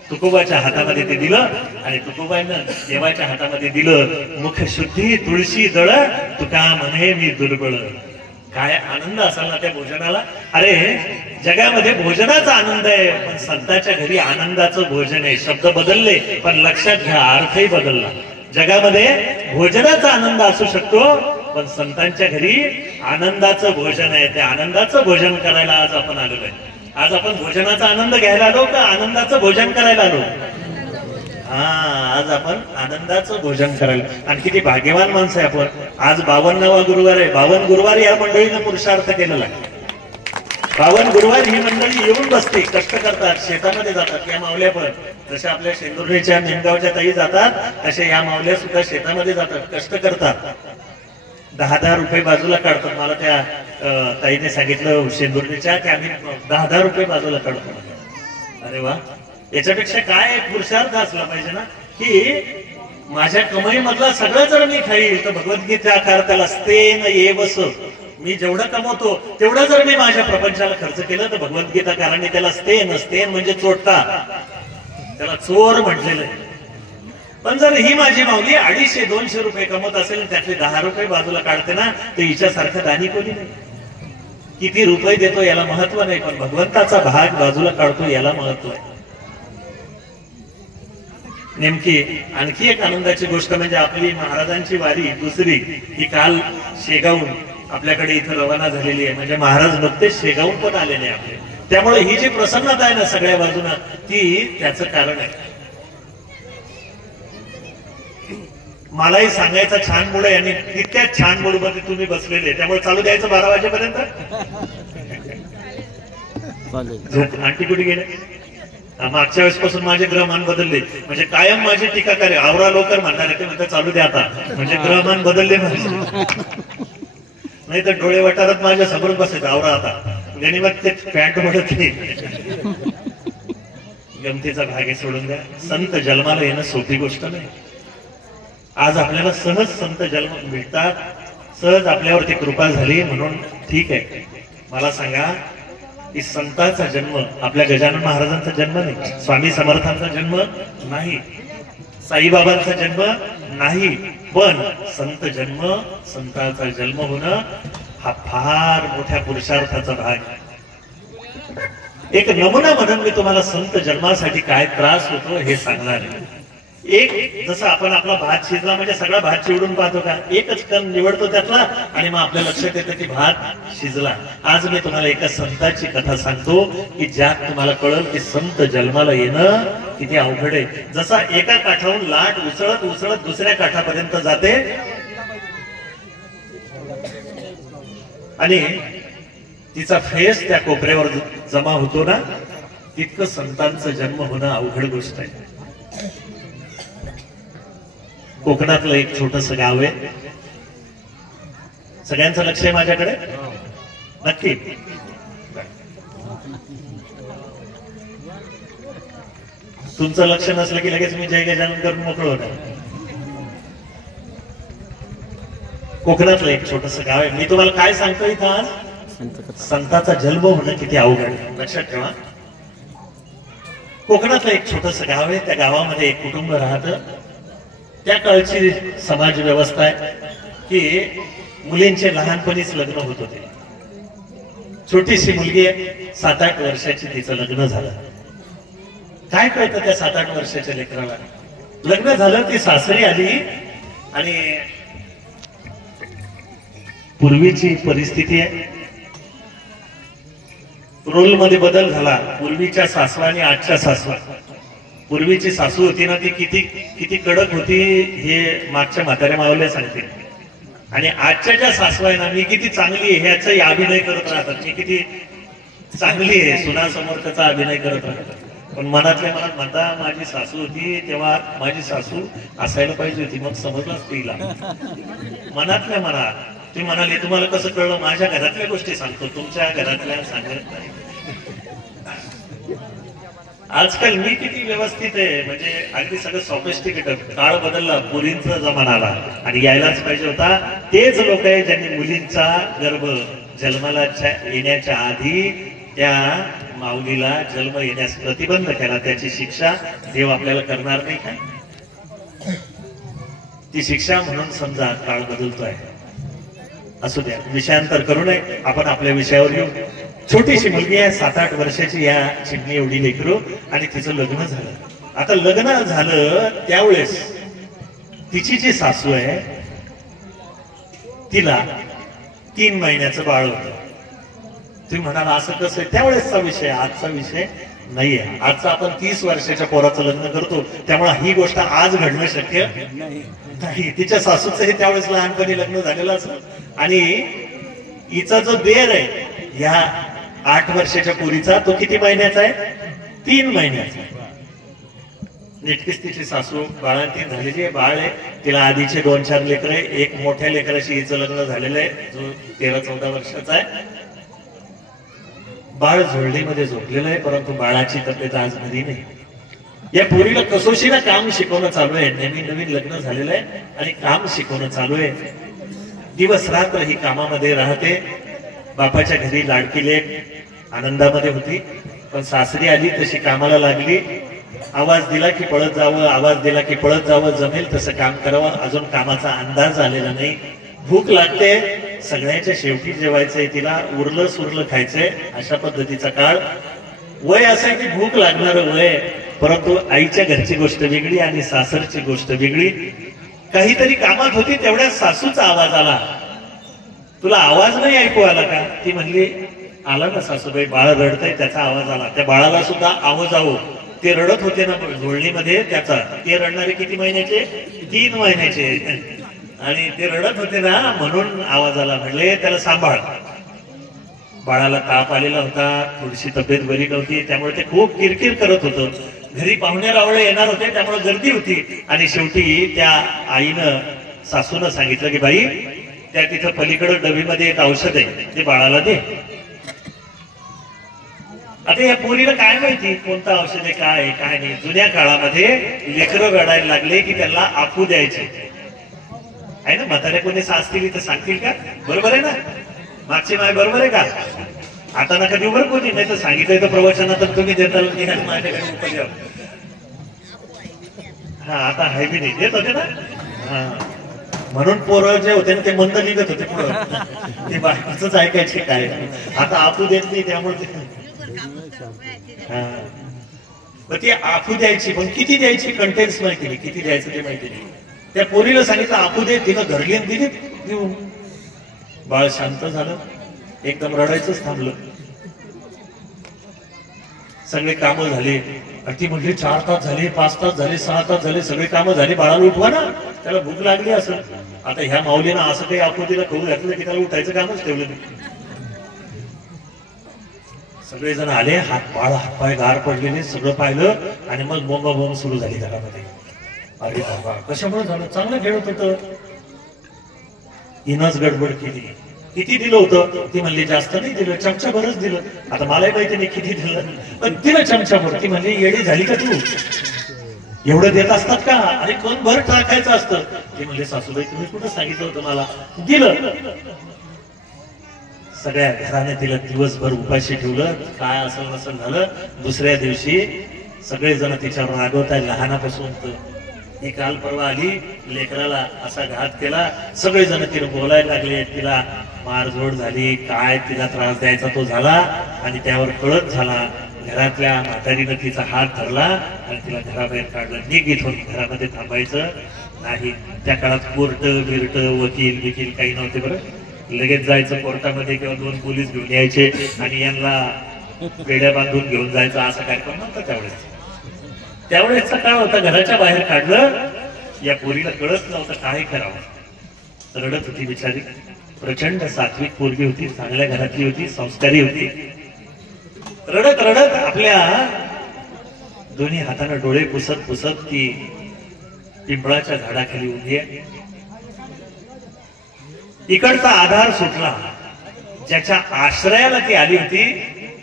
तुकोबाच्या हातामध्ये ते दिलं आणि तुकोबाईनं देवाच्या हातामध्ये दिलं. मुख शुद्धी तुळशी दळ, तुका म्हणे मी दुर्बळ. काय आनंद असाल ना त्या भोजनाला. अरे जगामध्ये भोजनाचा आनंद आहे पण संतांच्या घरी आनंदाचं भोजन आहे. शब्द बदलले पण लक्षात घ्या अर्थही बदलला. जगामध्ये भोजनाचा आनंद असू शकतो पण संतांच्या घरी आनंदाचं भोजन आहे. त्या आनंदाचं भोजन करायला आज आपण आलेलो आहे. आज आपण भोजनाचा आनंद घ्यायला आलो का आनंदाचं भोजन करायला आलो. आज आपण आनंदाचं भोजन करायला. आणि किती भाग्यवान माणसं आहे आपण. आज 52वा गुरुवार आहे. 52 गुरुवार या मंडळीनं पुरुषार्थ केलेला आहे. 52 गुरुवार ही मंडळी येऊन बसते, कष्ट करतात, शेतामध्ये जातात. या मावल्या पण जशा आपल्या शेंदुर्णीच्या निमगावच्या ताई जातात तसे या मावल्या सुद्धा शेतामध्ये जातात, कष्ट करतात. 10,000 रुपये बाजूला काढतात. मला त्या ताईने सांगितलं शेंदुर्णीच्या की आम्ही 10,000 रुपये बाजूला काढतो. अरे वा, याच्यापेक्षा काय पुरुषार्थ असला पाहिजे ना की माझ्या कमाई मधला सगळं जर मी खाईल तर भगवद्गीता त्याला स्तेन ये बस. मी जेवढं कमवतो तेवढं जर मी माझ्या प्रपंचाला खर्च केलं तर भगवद्गीताकारांनी त्याला स्तेन, स्तेन म्हणजे चोरटा, त्याला चोर म्हटलेलं आहे. पण जर ही माझी माऊली 250-200 रुपये कमवत असेल त्यातले 10 रुपये बाजूला काढते ना तर हिच्यासारखा दानी कोणी नाही. किती रुपये देतो याला महत्व नाही पण भगवंताचा भाग बाजूला काढतो याला महत्व आहे. नेमकी आणखी एक आनंदाची गोष्ट म्हणजे आपली महाराजांची वारी दुसरी ही काल शेगावून आपल्याकडे इथं रवाना झालेली आहे. म्हणजे महाराज नुकतेच शेगावून पण आलेले आहे आपले. त्यामुळे ही जी प्रसन्नता आहे ना सगळ्या बाजूना ती त्याचं कारण आहे. मलाही सांगायचा छान मूड आहे आणि तितक्याच छान मूड मध्ये तुम्ही बसलेले, त्यामुळे चालू द्यायचं 12 वाजेपर्यंत. आंटी कुठे गेले. मागच्या वेळेसपासून माझे ग्रहमान बदलले. म्हणजे कायम माझी टीका करे आवरा लवकर म्हणणार आहे ते म्हणतात चालू द्या आता. म्हणजे ग्रहमान बदलले माझे. नाही तर डोळे वटारत माझ्या समोर बसायचं आवरा आता. गणिमत ते पॅन्ट म्हणत नाही. गमतीचा भाग आहे सोडून द्या. संत जन्माला येणं सोपी गोष्ट नाही. आज आपल्याला सहज संत जन्म मिळतात, सहज आपल्यावरती कृपा झाली म्हणून ठीक आहे. मला सांगा की संतांचा जन्म आपल्या गजानन महाराजांचा जन्म नाही, स्वामी समर्थांचा जन्म नाही, साईबाबांचा जन्म नाही, पण संत जन्म, संतांचा जन्म होणं हा फार मोठ्या पुरुषार्थाचा भाग. एक नमुना म्हणून मी तुम्हाला संत जन्मासाठी काय त्रास होतो हे सांगणार आहे. एक जसं आपण आपला भात शिजला म्हणजे सगळा भात चिवडून पाहतो का, एकच कण निवडतो त्यातला आणि मग आपल्या लक्षात येतं की भात शिजला. आज मी तुम्हाला एका संताची कथा सांगतो की ज्यात तुम्हाला कळलं की संत जन्माला येणं किती अवघड आहे. जसा एका काठावरून लाट उसळत उसळत दुसऱ्या काठापर्यंत जाते आणि तिचा फेस त्या कोपऱ्यावर जमा होतो ना, तितकं संतांचा जन्म होणं अवघड गोष्ट आहे. कोकणातलं एक छोटस गाव आहे. सगळ्यांचं लक्ष आहे माझ्याकडे नक्की. तुमचं लक्ष नसलं की लगेच मी जय गजानन करून मोकळं होणार. कोकणातलं एक छोटस गाव आहे. मी तुम्हाला काय सांगतो इथं आज, संताचा जन्म होणं किती अवघड आहे लक्षात ठेवा. कोकणातलं एक छोटस गाव आहे. त्या गावामध्ये एक कुटुंब राहतं. त्या काळची समाज व्यवस्था आहे की मुलींचे लहानपणीच लग्न होत होते. छोटीशी मुलगी आहे, 7-8 वर्षाची, तिचं लग्न झालं. काय कळतं त्या 7-8 वर्षाच्या लेकराला? लग्न झालं, ती सासरी आली आणि पूर्वीची परिस्थिती आहे, रोल मध्ये बदल झाला. पूर्वीच्या सासवा आणि आजच्या सासवा. पूर्वीची सासू होती ना, ती किती किती कडक होती हे मागच्या म्हाताऱ्या मावल्या सांगते. आणि आजच्या ज्या सासवा आहे ना, मी किती चांगली आहे ह्याचाही अभिनय करत राहतात. मी किती चांगली आहे सुनासमोर त्याचा अभिनय करत राहतात. पण मनातल्या मनात म्हणता, माझी सासू होती तेव्हा माझी सासू असायला पाहिजे होती, मग समजलंच तिला. मनातल्या मनात ती म्हणाली, तुम्हाला कसं कळलं? माझ्या घरातल्या गोष्टी सांगतो, तुमच्या घरातल्या सांगत नाही. आजकाल मी किती व्यवस्थित आहे, म्हणजे अगदी सगळं सॉफिस्टिकेटेड. काळ बदलला, मुलींचा जमाना आला आणि यायलाच पाहिजे होता. तेच लोक आहे ज्यांनी मुलींचा गर्भ जन्माला येण्याच्या आधी त्या माऊलीला जन्म येण्यास प्रतिबंध केला. त्याची शिक्षा देव आपल्याला करणार नाही का? ती शिक्षा म्हणून समजा काळ बदलतोय. असू द्या, विषयांतर करू नये. आपण आपल्या विषयावर येऊ. छोटीशी मुलगी आहे, 7-8 वर्षाची, या चिमणी एवढी लेकरू, आणि तिचं लग्न झालं. आता लग्न झालं त्यावेळेस तिची जी सासू आहे तिला 3 महिन्याचं बाळ होतं. तुम्ही म्हणाल असं कसं आहे? त्यावेळेसचा विषय, आजचा विषय नाहीये. आजचा आपण 30 वर्षाच्या पोराचं लग्न करतो, त्यामुळे ही गोष्ट आज घडणं शक्य नाही. तिच्या सासूचं हे त्यावेळेस लहानपणी लग्न झालेलं असं. आणि हिचा जो देर आहे ह्या 8 वर्षाच्या पोरीचा, तो किती महिन्याचा आहे? 3 महिन्याचा. नीटकीच तिची सासू बाळांतीन झालेली आहे. बाळ आहे, तिला आधीचे 2-4 लेकर आहे. एक मोठ्या लेकराशी हिचं लग्न झालेलं आहे, जो 13-14 वर्षाचा आहे. बाळ झोळणीमध्ये झोपलेलं आहे, परंतु बाळाची तब्येत आज बरी नाही. या पोरीला कसोशीला काम शिकवणं चालू आहे. नवीन लग्न झालेलं आहे आणि काम शिकवणं चालू आहे. दिवस रात्र ही कामामध्ये राहते. बापाच्या घरी लाडकी लेक आनंदामध्ये होती, पण सासरी आली तशी कामाला लागली. आवाज दिला की पळत जावं, आवाज दिला की पळत जावं, जमेल तसं काम करावं. अजून कामाचा अंदाज आलेला नाही. भूक लागते, सगळ्याच्या शेवटी जेवायचंय तिला, उरलं सुरलं खायचंय, अशा पद्धतीचा काळ. वय असं आहे की भूक लागणार वय, परंतु आईच्या घरची गोष्ट वेगळी आणि सासरची गोष्ट वेगळी. काहीतरी कामात होती, तेवढ्या सासूचा आवाज आला. तुला आवाज नाही ऐकू आला का? ती म्हणली, आला ना सासूबाई, बाळ रडतंय त्याचा आवाज आला. त्या बाळाला सुद्धा आवाज आहो. ते रडत होते ना झोळणीमध्ये, त्याचा. ते रडणारे किती महिन्याचे? 3 महिन्याचे. आणि ते रडत होते ना म्हणून आवाज आला. म्हणले त्याला सांभाळ. बाळाला ताप आलेला होता, थोडीशी तब्येत बरी नव्हती, त्यामुळे ते खूप किरकिर करत होतं. घरी पाहुणे रावळे येणार होते, त्यामुळे गर्दी होती. आणि शेवटी त्या आईनं, सासूनं सांगितलं की बाई, त्या तिथं पलीकडे डबीमध्ये एक औषध आहे, ते बाळाला दे. आता या पोरीला काय माहिती कोणतं औषध आहे, काय आहे काय नाही. जुन्या काळामध्ये लेकरं रडायला लागले की त्यांना आपू द्यायचे आहे ना. म्हातारे कोणी सासतील तर सांगतील का? बरोबर आहे ना, मागची माय बरोबर आहे का? आता नका देऊ बरं कोणी, नाही तर सांगितलंय तर प्रवचनात तुम्ही देताल माझ्याकडे. हा आता हाय बी नाही देत होते ना. हा म्हणून पोरं जे होते ना ते मंद निघत होते पुढं. ते बाकीच ऐकायचे काय. आता आपू देत नाही, त्यामुळे ती आफू द्यायची, पण किती द्यायची कंटेन्स माहिती नाही, किती द्यायचं ते माहिती नाही. त्या पोरीला सांगितलं आपू दे, तिनं धरली आणि दिली देऊन. बाळ शांत झालं, एकदम रडायचंच थांबलं. सगळे कामं झाले. ती म्हणली 4 तास झाले, 5 तास झाले, 6 तास झाले, सगळे कामं झाली. बाळाला उठवा ना, त्याला भूक लागली असं. आता ह्या माऊलीनं असं काही आपू तिला खाऊ घातलं की त्याला उठायचं कामच ठेवलं नाही. सगळेजण आले, हातपाय गार पडलेले, सगळं पाहिलं आणि मग बोंबाबोंब सुरू झाली घरामध्ये. अरे बाबा, कशामुळे झालं? चांगलं खेळत होतं, हिनच गडबड केली. किती दिलं होतं? ती म्हणली जास्त नाही दिलं, चमचाभरच दिलं. आता मलाही माहिती नाही किती दिलं, पण दिलं चमचाभर. ती म्हणली येडी झाली का तू? एवढं देत असतात का? अरे कोण भर टाकायचं असतं. ते म्हणले सासूबाई तुम्ही कुठं सांगितलं होतं मला? दिलं. सगळ्या घराने तिला दिवसभर उपाशी ठेवलं. काय असं नसं झालं. दुसऱ्या दिवशी सगळेजण तिच्यावर रागवताय. लहानापासून ही काल परवा आली, लेकराला असा घात केला. सगळेजण तिला बोलायला लागले, तिला मारझोड झाली, काय तिला त्रास द्यायचा तो झाला. आणि त्यावर कळत झाला. घरातल्या म्हातारीनं तिचा हात धरला आणि तिला घराबाहेर काढलं. निघ इथून, घरामध्ये थांबायचं नाही. त्या काळात कोर्ट बिर्ट वकील काही नव्हते बरं. लगेच जायचं कोर्टामध्ये किंवा 2 पोलीस घेऊन यायचे आणि यांना वेड्या बांधून घेऊन जायचं, असा कार्यक्रम नव्हता त्यावेळेसचा काळ होता. घराच्या बाहेर काढलं. या पोरीला कळत नव्हतं काय करावं. रडत होती बिचारी. प्रचंड सात्विक पोरगी होती, चांगल्या घरातली होती, संस्कारी होती. रडत रडत आपल्या दोन्ही हाताने डोळे पुसत ती पिंपळाच्या झाडाखाली उभी आहे. इकडचा आधार सुटला. ज्याच्या आश्रयाला ती आली होती,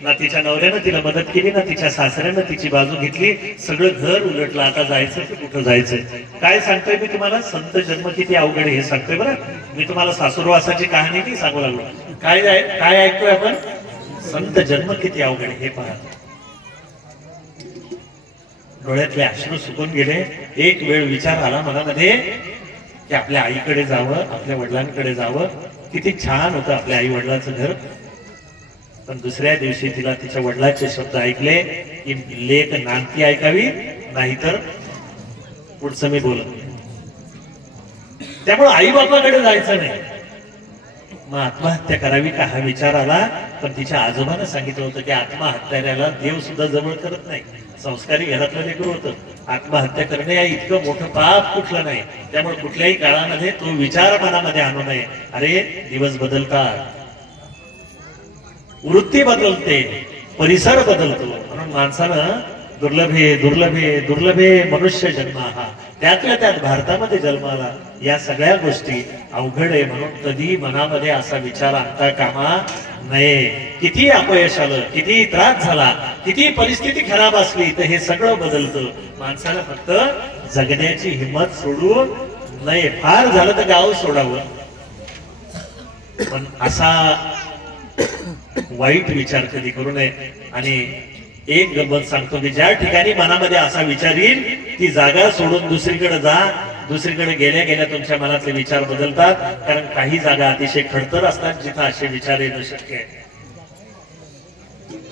ना तिच्या नवऱ्यानं तिला मदत केली, ना तिच्या सासऱ्यानं तिची बाजू घेतली. सगळं घर उलटलं. आता जायचं की कुठं जायचं? काय सांगतोय मी तुम्हाला? संत जन्म किती अवघड हे सांगतोय बरं. मी तुम्हाला सासूरवासाची कहाणी नाही सांगू लागलो. काय ऐकतोय आपण? संत जन्म किती अवघड हे पहा. डोळ्यातले अश्रू सुकून गेले. एक वेळ विचार आला मनामध्ये की आपल्या आईकडे जावं, आपल्या वडिलांकडे जावं. किती छान होतं आपल्या आई वडिलांचं घर. पण दुसऱ्या दिवशी तिला तिच्या वडिलांचे शब्द ऐकले की लेक नांदती ऐकावी, नाहीतर पुढचं मी बोलत. त्यामुळे आई बापाकडे जायचं नाही. मग आत्महत्या करावी का हा विचार आला. पण तिच्या आजोबानं सांगितलं होतं की आत्महत्याला देव सुद्धा जवळ करत नाही. संस्कारी घरातलं लेकरू होतं. आत्महत्या करणे या इतकं मोठं पाप कुठलं नाही. त्यामुळे कुठल्याही काळामध्ये तो विचार मनामध्ये आणू नये. अरे दिवस बदलतात, वृत्ती बदलते, परिसर बदलतो. म्हणून माणसानं दुर्लभे मनुष्य जन्म हा. त्यातल्या त्यात भारतामध्ये जन्माला. या सगळ्या गोष्टी अवघड आहे. म्हणून कधी मनामध्ये असा विचार आणता कामा नये. किती अपयश आलं, किती त्रास झाला, किती परिस्थिती खराब असली तर हे सगळं बदलतं. माणसाला फक्त जगण्याची हिंमत सोडू नये. फार झालं तर गाव सोडावं. पण असा वाईट विचार कधी करू नये. आणि एक गंमत सांगतो की ज्या ठिकाणी मनामध्ये असा विचार येईल ती जागा सोडून दुसरीकडे जा. दुसरीकडे गेल्या गेल्या तुमच्या मनातले विचार बदलतात. कारण काही जागा अतिशय खडतर असतात जिथं असे विचार येणं शक्य आहे.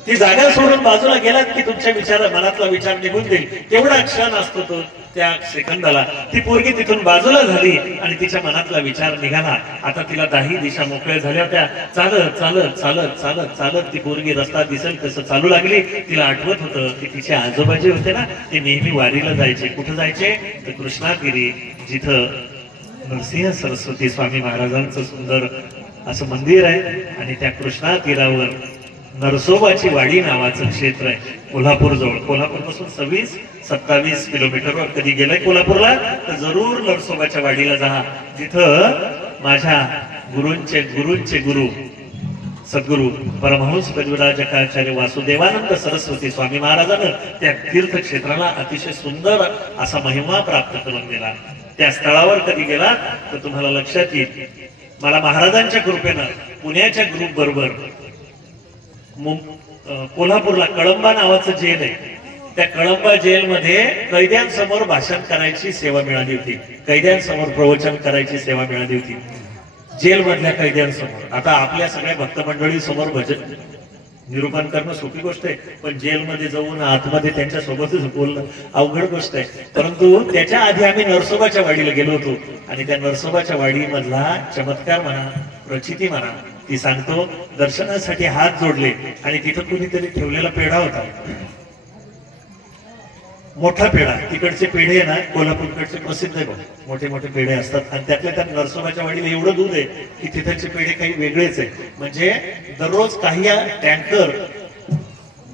ती जागा सोडून बाजूला गेलात की तुमच्या मनातला विचार निघून जाईल. तेवढा क्षण असतो तो त्या सेकंदाला. ती पोरगी तिथून बाजूला झाली आणि तिच्या मनातला विचार निघाला. आता तिला 10 दिशा मोकळ्या झाल्या होत्या. चालत चालत चालत चालत चालत ती पोरगी रस्ता दिसेल तसं चालू लागली. तिला आठवत होतं की तिचे आजोबा जे होते ना ते नेहमी वारीला जायचे. कुठं जायचे तर कृष्णागिरी, जिथं नरसिंह सरस्वती स्वामी महाराजांचं सुंदर असं मंदिर आहे. आणि त्या कृष्णा तीरावर नरसोबाची वाडी नावाचं क्षेत्र आहे कोल्हापूर जवळ. कोल्हापूर पासून 26-27 किलोमीटरवर. कधी गेलाय कोल्हापूरला तर जरूर नरसोबाच्या वाडीला जा. तिथं माझ्या गुरूंचे गुरु सद्गुरु परमहंस कविराजकाचार्य वासुदेवानंद सरस्वती स्वामी महाराजांना त्या तीर्थक्षेत्राला अतिशय सुंदर असा महिमा प्राप्त करून दिला. त्या स्थळावर कधी गेला तर तुम्हाला लक्षात येईल. मला महाराजांच्या कृपेनं पुण्याच्या ग्रुप बरोबर कोल्हापूरला कळंबा नावाचं जेल आहे. त्या कळंबा जेलमध्ये कैद्यांसमोर भाषण करायची सेवा मिळाली होती. कैद्यांसमोर प्रवचन करायची सेवा मिळाली होती जेल मधल्या कैद्यांसमोर. आता आपल्या सगळ्या भक्त मंडळी समोर भजन निरूपण करणं सोपी गोष्ट आहे. पण जेलमध्ये जाऊन आतमध्ये त्यांच्या सोबतच बोलणं अवघड गोष्ट आहे. परंतु त्याच्या आधी आम्ही नरसोबाच्या वाडीला गेलो होतो. आणि त्या नरसोबाच्या वाडी मधला चमत्कार म्हणा, प्रचिती म्हणा, ती सांगतो. दर्शनासाठी हात जोडले आणि तिथं कुणीतरी ठेवलेला पेढा होता. मोठा पेढा. तिकडचे पेढे ना कोल्हापूरकडचे प्रसिद्ध आहे. मोठे मोठे पेढे असतात. आणि त्यातल्या त्या नरसोबाच्या वाडीला एवढं दूध आहे की तिथलचे पेढे काही वेगळेच आहे. म्हणजे दररोज काही टँकर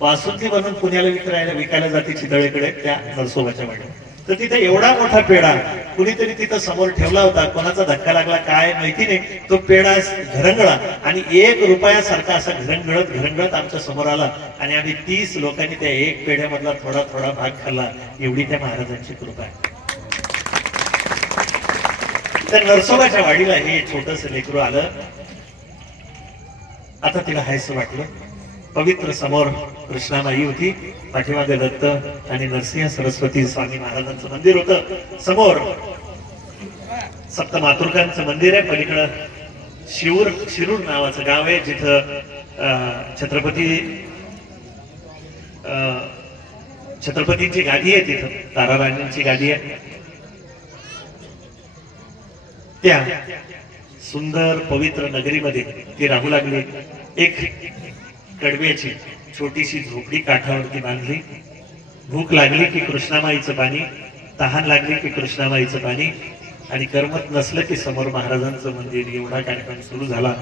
बासुंदी बनवून पुण्याला विकायला जाते चितळेकडे त्या नरसोबाच्या वाडीला. तर तिथे एवढा मोठा पेढा कुणीतरी तिथं समोर ठेवला होता, कोणाचा धक्का लागला काय माहिती नाही, तो पेढा घरंगळा आणि 1 रुपयासारखा असा घरंगळत आमच्या समोर आला आणि आम्ही 30 लोकांनी त्या 1 पेढ्यामधला थोडा थोडा भाग खाल्ला. एवढी त्या महाराजांची कृपा आहे. त्या नरसोबाच्या वाडीला हे छोटस लेकरू आलं. आता तिला हायसं वाटलं. पवित्र समोर कृष्णामाई होती, पाठीमागे दत्त आणि नरसिंह सरस्वती स्वामी महाराजांचं मंदिर होतं. समोर सप्त मातृकांचं मंदिर आहे. पलीकडं शिरूर नावाचं गाव आहे, जिथं छत्रपतींची गादी आहे. तिथं ताराराणींची गादी आहे. त्या सुंदर पवित्र नगरीमध्ये ती राहू लागली. एक कडव्याची छोटीशी झोपडी काठावरती बांधली. भूक लागली की कृष्णामाईचं पाणी, तहान लागली की कृष्णामाईचं पाणी, आणि करमत नसलं की समोर महाराजांचं मंदिर. एवढा कार्यक्रम सुरू झाला.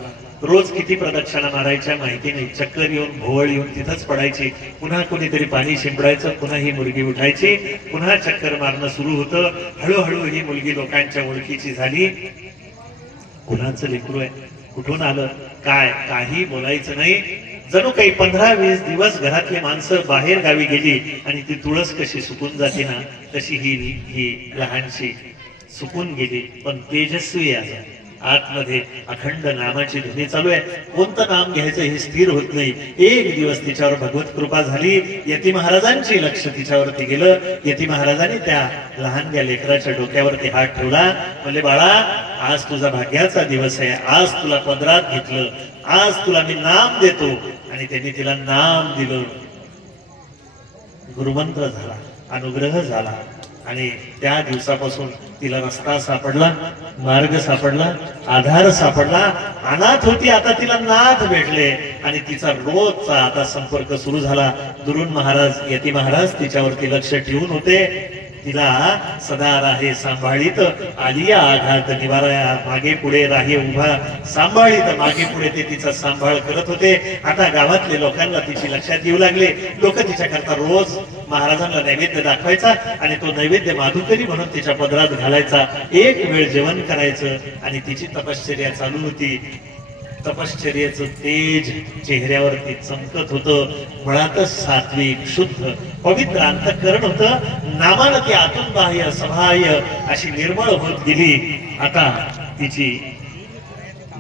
रोज किती प्रदक्षिणा मारायच्या माहिती नाही. चक्कर येऊन भोवळ येऊन तिथंच पडायची. पुन्हा कोणीतरी पाणी शिंपडायचं, पुन्हा ही मुलगी उठायची, पुन्हा चक्कर मारणं सुरू होतं. हळूहळू ही मुलगी लोकांच्या ओळखीची झाली. कुणाचं लेकरू आहे, कुठून आलं, काय, काही बोलायचं नाही. जणू काही 15-20 दिवस घरातली माणसं बाहेर गावी गेली आणि ती तुळस कशी सुकून जाते ना, तशी ही लहानशी सुकून गेली. पण तेजस्वी आहे. आतमध्ये अखंड नामाची ध्वनी चालू आहे. कोणतं नाम घ्यायचं हे स्थिर होत नाही. एक दिवस तिच्यावर भगवत कृपा झाली. यती महाराजांची लक्ष तिच्यावरती गेलं. यती महाराजांनी त्या लहानग्या लेकराच्या डोक्यावरती हात ठेवला. म्हणले, बाळा, आज तुझा भाग्याचा दिवस आहे. आज तुला पदरात घेतलं. आज तुला मी नाम देतो. आणि त्यांनी तिला नाम दिलं. गुरुमंत्र झाला, अनुग्रह झाला. आणि त्या दिवसापासून तिला रस्ता सापडला, मार्ग सापडला, आधार सापडला. अनाथ होती, आता तिला नाथ भेटले आणि तिचा रोजचा आता संपर्क सुरू झाला. दुरून महाराज, यती महाराज तिच्यावरती लक्ष ठेवून होते. तिला सदा राहे सांभाळीत, आलिया आघात निवारा, मागे पुढे राहे उभा सांभाळीत. मागे पुढे ते तिचा सांभाळ करत होते. आता गावातले लोकांना तिची लक्षात येऊ लागले. लोक तिच्याकरता रोज महाराजांना नैवेद्य दाखवायचा आणि तो नैवेद्य माधुकरी म्हणून तिच्या पदरात घालायचा. एक वेळ जेवण करायचं आणि तिची तपश्चर्या चालू होती. तपश्चर्याचं तेज चेहऱ्यावरती चमकत होतं. मुळातच सात्विक, शुद्ध, पवित्र अंतःकरण होतं. नामानं ती आतून बाह्य सबाह्य अशी निर्मळ होत गेली. आता तिची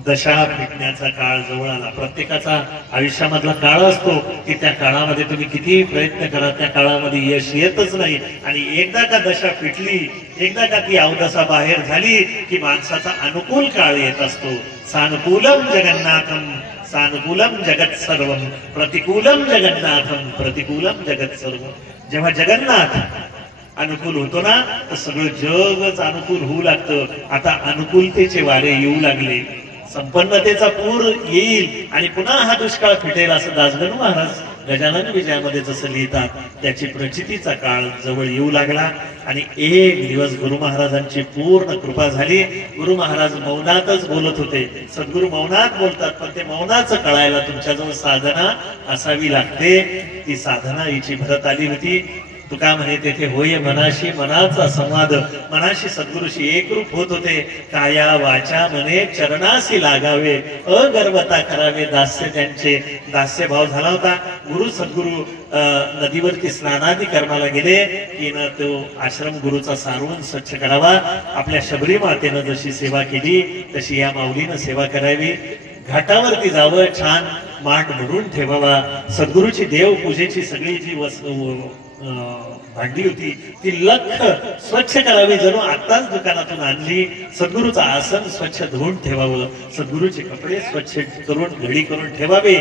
दशा फिटण्याचा काळ जवळ आला. प्रत्येकाचा आयुष्यामधला काळ असतो की त्या काळामध्ये तुम्ही कितीही प्रयत्न करा, त्या काळामध्ये यश येतच नाही. आणि एकदा का दशा फिटली, एकदा का ती अवदशा बाहेर झाली की माणसाचा अनुकूल काळ येत असतो. सानुकूलम जगन्नाथम सानुकूलम जगत सर्वम, प्रतिकूलम जगन्नाथम प्रतिकूलम जगत सर्वम. जेव्हा जगन्नाथ अनुकूल होतो ना, तर सगळं जगच अनुकूल होऊ लागतं. आता अनुकूलतेचे वारे येऊ लागले. संपन्नतेचा पूर येईल आणि पुन्हा हा दुष्काळ फिटेल, असं दासगणू महाराज गजानन विजयामध्ये जसं लिहितात. त्याची प्रचितीचा काळ जवळ येऊ लागला. आणि एक दिवस गुरु महाराजांची पूर्ण कृपा झाली. गुरु महाराज मौनातच बोलत होते. सद्गुरु मौनात बोलतात, पण ते मौनाचं कळायला तुमच्याजवळ साधना असावी लागते. ती साधना हिची भरत आली होती. तुका म्हणे तेथे होय मनाशी मनाचा संवाद. मनाशी सद्गुरूशी एकरूप होत होते. काया वाचा मने चरणाशी लागावे, अगर्वता करावे दास्य त्यांचे. दास्य भाव झाला होता. गुरु सद्गुरु नदीवरती स्नानादी कर्माला गेले की न तो आश्रम गुरुचा सारवून स्वच्छ करावा. आपल्या शबरी मातेनं जशी सेवा केली तशी या माऊलीनं सेवा करावी. घाटावरती जावं, छान माठ भरून ठेवावा. सद्गुरूची देवपूजेची सगळी जी भांडी होती ती लख स्वच्छ करावी. जणू आताच दुकानातून आणली. सद्गुरूचं आसन स्वच्छ धुवून ठेवावं. सद्गुरूचे कपडे स्वच्छ करून घडी करून ठेवावे.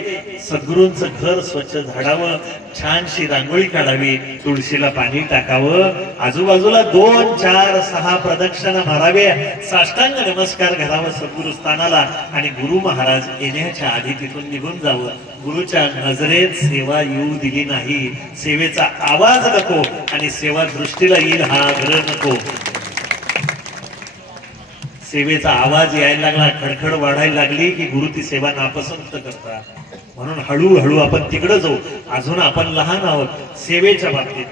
सद्गुरूंचं घर स्वच्छ झाडावं. छानशी रांगोळी काढावी. तुळशीला पाणी टाकावं. आजूबाजूला 2, 4, 6 प्रदक्षिणा मारावे. साष्टांग नमस्कार घालावं सद्गुरू स्थानाला. आणि गुरु महाराज येण्याच्या आधी तिथून निघून जावं. गुरुच्या नजरेत सेवा येऊ दिली नाही. सेवेचा आवाज नको आणि सेवा दृष्टीला येईल हा आग्रह नको. सेवेचा आवाज यायला लागला, खडखड वाढायला लागली की गुरु ती सेवा नापसंत करतात. म्हणून हळूहळू आपण तिकडे जाऊ. अजून आपण लहान आहोत सेवेच्या बाबतीत.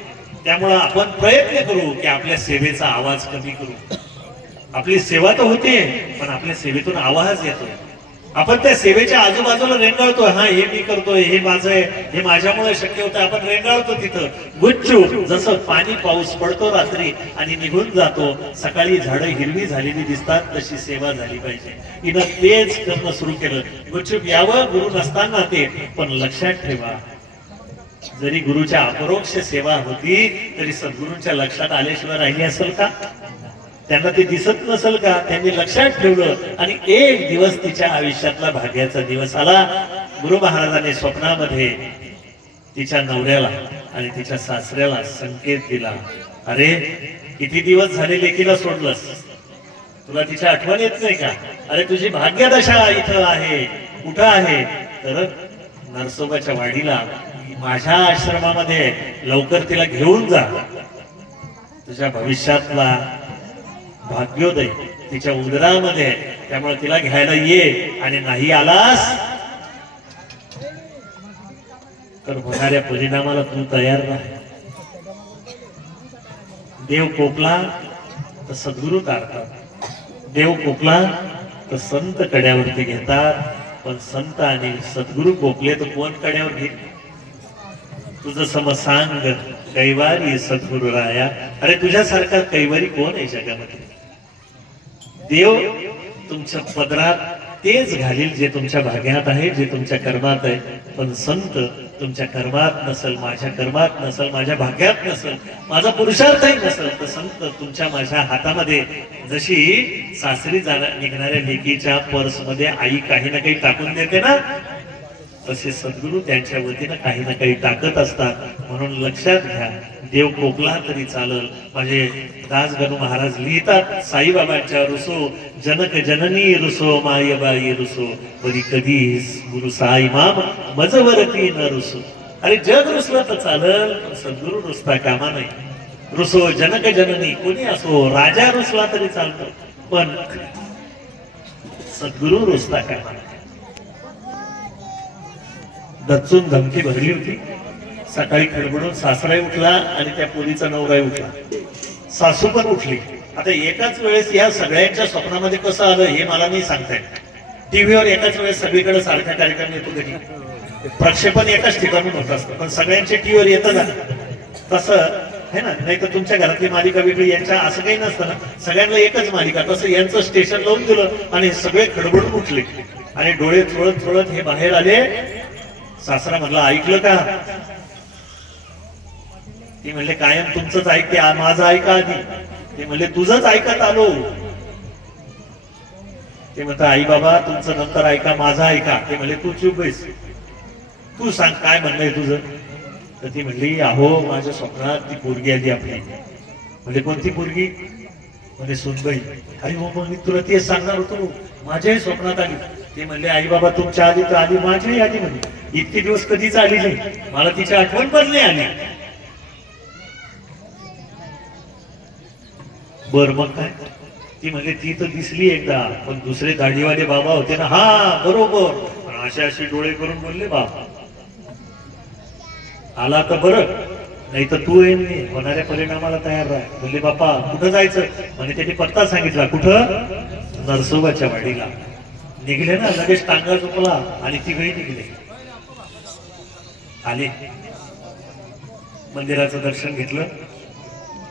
त्यामुळं आपण प्रयत्न करू की आपल्या सेवेचा आवाज कमी करू. आपली सेवा तर होते, पण आपल्या सेवेतून आवाज येतोय. आपण त्या सेवेच्या आजूबाजूला रेंगाळतो, हा हे मी करतोय, हे माझं आहे, हे माझ्यामुळे शक्य होतं, आपण रेंगाळतो तिथं गुच्चूप. जसं पाणी पाऊस पडतो रात्री आणि निघून जातो, सकाळी झाडं हिरवी झालेली दिसतात, तशी सेवा झाली पाहिजे. हिनं तेच करणं सुरू केलं. गुच्चूप यावं गुरु नसताना ते, पण लक्षात ठेवा, जरी गुरुच्या अपरोक्ष सेवा होती तरी सद्गुरूंच्या लक्षात आल्याशिवाय राहिली असेल का? त्यांना ते दिसत नसेल का? त्यांनी लक्षात ठेवलं. आणि एक दिवस तिच्या आयुष्यातला भाग्याचा दिवस आला. गुरु महाराजांनी स्वप्नामध्ये तिच्या नवऱ्याला आणि तिच्या सासऱ्याला संकेत दिला, अरे किती दिवस झाले लेकीला सोडलंस, तुला तिच्या आठवण येत नाही का? अरे तुझी भाग्यदशा इथं आहे. कुठं आहे? तर नरसोबाच्या वाडीला, माझ्या आश्रमामध्ये, लवकर तिला घेऊन जा. तुझ्या भविष्यातला भाग्योदय तिच्या उदरामध्ये, त्यामुळे तिला घ्यायला ये. आणि नाही आलास तर होणाऱ्या परिणामाला तू तयार राह. देव कोपला तर सद्गुरू काढतात, देव कोपला तर संत कड्यावरती घेतात. पण संत आणि सद्गुरू कोपले तर कोण कड्यावर घेत? तुझं सम सांग कैवारी सद्गुरू राया. अरे तुझ्यासारखा कैवारी कोण आहे जगामध्ये? देव तुमच्या पदरात तेच घालील जे तुमच्या भाग्यात आहे, जे तुमच्या कर्मात आहे. पण संत तुमच्या कर्मात नसेल, माझ्या कर्मात नसेल, माझ्या भाग्यात नसेल, माझा पुरुषार्थही नसेल, तर संत तुमच्या माझ्या हातामध्ये, जशी सासरी निघणाऱ्या लेकीच्या पर्समध्ये आई काही ना काही टाकून देते ना, तसे सद्गुरू त्यांच्या वतीनं काही ना काही टाकत असतात. म्हणून लक्षात घ्या, देव कोपला तरी चालल. माझे दास गणू महाराज लिहितात, साईबाबांच्या रुसो जनक जननी रुसो, मायबाई रुसो, बरी कधी गुरु साई माम मजवरती न रुसो. अरे जग रुसलं तर चालल, पण सद्गुरू रुसता कामा नाही. रुसो जनक जननी, कोणी असो, राजा रुसला तरी चालतो, पण सद्गुरू रुसता कामा नाही. दचून धमकी भरली होती. सकाळी खडबडून सासराही उठला आणि त्या पोरीचा नवराही उठला, सासू पण उठली. आता एकाच वेळेस या सगळ्यांच्या स्वप्नामध्ये कसं आलं हे मला नाही सांगता येत. टीव्हीवर एकाच वेळेस सगळीकडे सारखा कार्यक्रम येतो, कधी प्रक्षेपण एकाच ठिकाणून होत असतं, पण सगळ्यांचे टीव्हीवर येतं ना, तसं है ना. नाही तर तुमच्या घरातली मालिका वेगळी, यांच्या असं काही नसतं ना, सगळ्यांना एकच मालिका. तसं यांचं स्टेशन लावून दिलं आणि सगळे खडबडून उठले आणि डोळे चोळत चोळत हे बाहेर आले. सासरा म्हणला, ऐकलं का? ती म्हणले, कायम तुमचंच ऐकते, माझं ऐका आधी. ते म्हणले, तुझंच ऐकत आलो. ते म्हणतात, आई बाबा तुमचं नंतर ऐका, माझं ऐका. ते म्हणले, तू चूप बैस, तू सांग काय म्हणलंय तुझं. तर ती म्हणली, अहो माझ्या स्वप्नात ती पोरगी आली आपली. म्हणजे कोणती पोरगी? म्हणजे सुनबाई. अरे हो, मग मी तुला तेच सांगणार होतो, माझ्याही स्वप्नात आली. ते म्हणले, आई बाबा तुमच्या आधी तर आली, माझ्याही आधी. म्हणजे इतके दिवस कधीच आली नाही, मला तिची आठवण पण नाही आली. बर मग काय? ती म्हणजे ती तर दिसली एकदा, पण दुसरे दाढीवाले बाबा होते ना, हा बरोबर, पण असे असे डोळे करून बोलले, बाबा आला तर बरं, नाही तर तू येईल नाही, होणाऱ्या परिणामाला तयार राह. बोलले, बाप्पा कुठं जायचं? म्हणजे त्यांनी पत्ता सांगितला. कुठं? नरसोबाच्या वाडीला. निघले ना, लगेच टांगा झोपला आणि तिघही निघले. आले, मंदिराचं दर्शन घेतलं.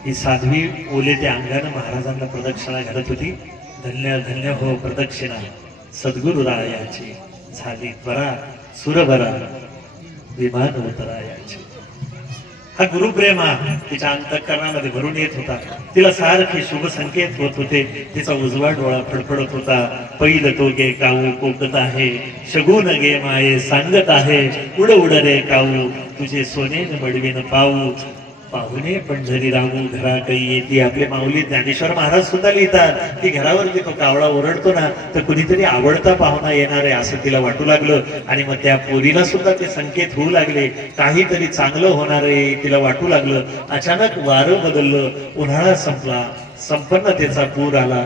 ही साध्वी ओले त्या अंगानं महाराजांना प्रदक्षिणा घालत होती. धन्य धन्य हो प्रदक्षिणा सद्गुरु रायाची, झाली बरा सुरभरा विमान उतरायाची. हा गुरुप्रेम तिच्या अंतःकरणामध्ये भरून येत होता. तिला सारखे शुभ संकेत होत होते. तिचा उजवा डोळा फडफडत होता. पैल तो गे काऊ कोकत आहे, शगुन गे माये सांगत आहे, उड उड रे काऊ तुझे सोनेन मडवीन पाऊ, पाहुणे पंढरी राहू घरा काही येते. आपले माऊली ज्ञानेश्वर महाराज सुद्धा लिहितात की घरावरती तो कावळा ओरडतो ना, तर कुणीतरी आवडता पाहुणा येणार आहे असं तिला वाटू लागलं. आणि मग त्या पोरीला सुद्धा ते संकेत होऊ लागले, काहीतरी चांगलं होणार आहे तिला वाटू लागलं. अचानक वारं बदललं, उन्हाळा संपला, संपन्नतेचा पूर आला.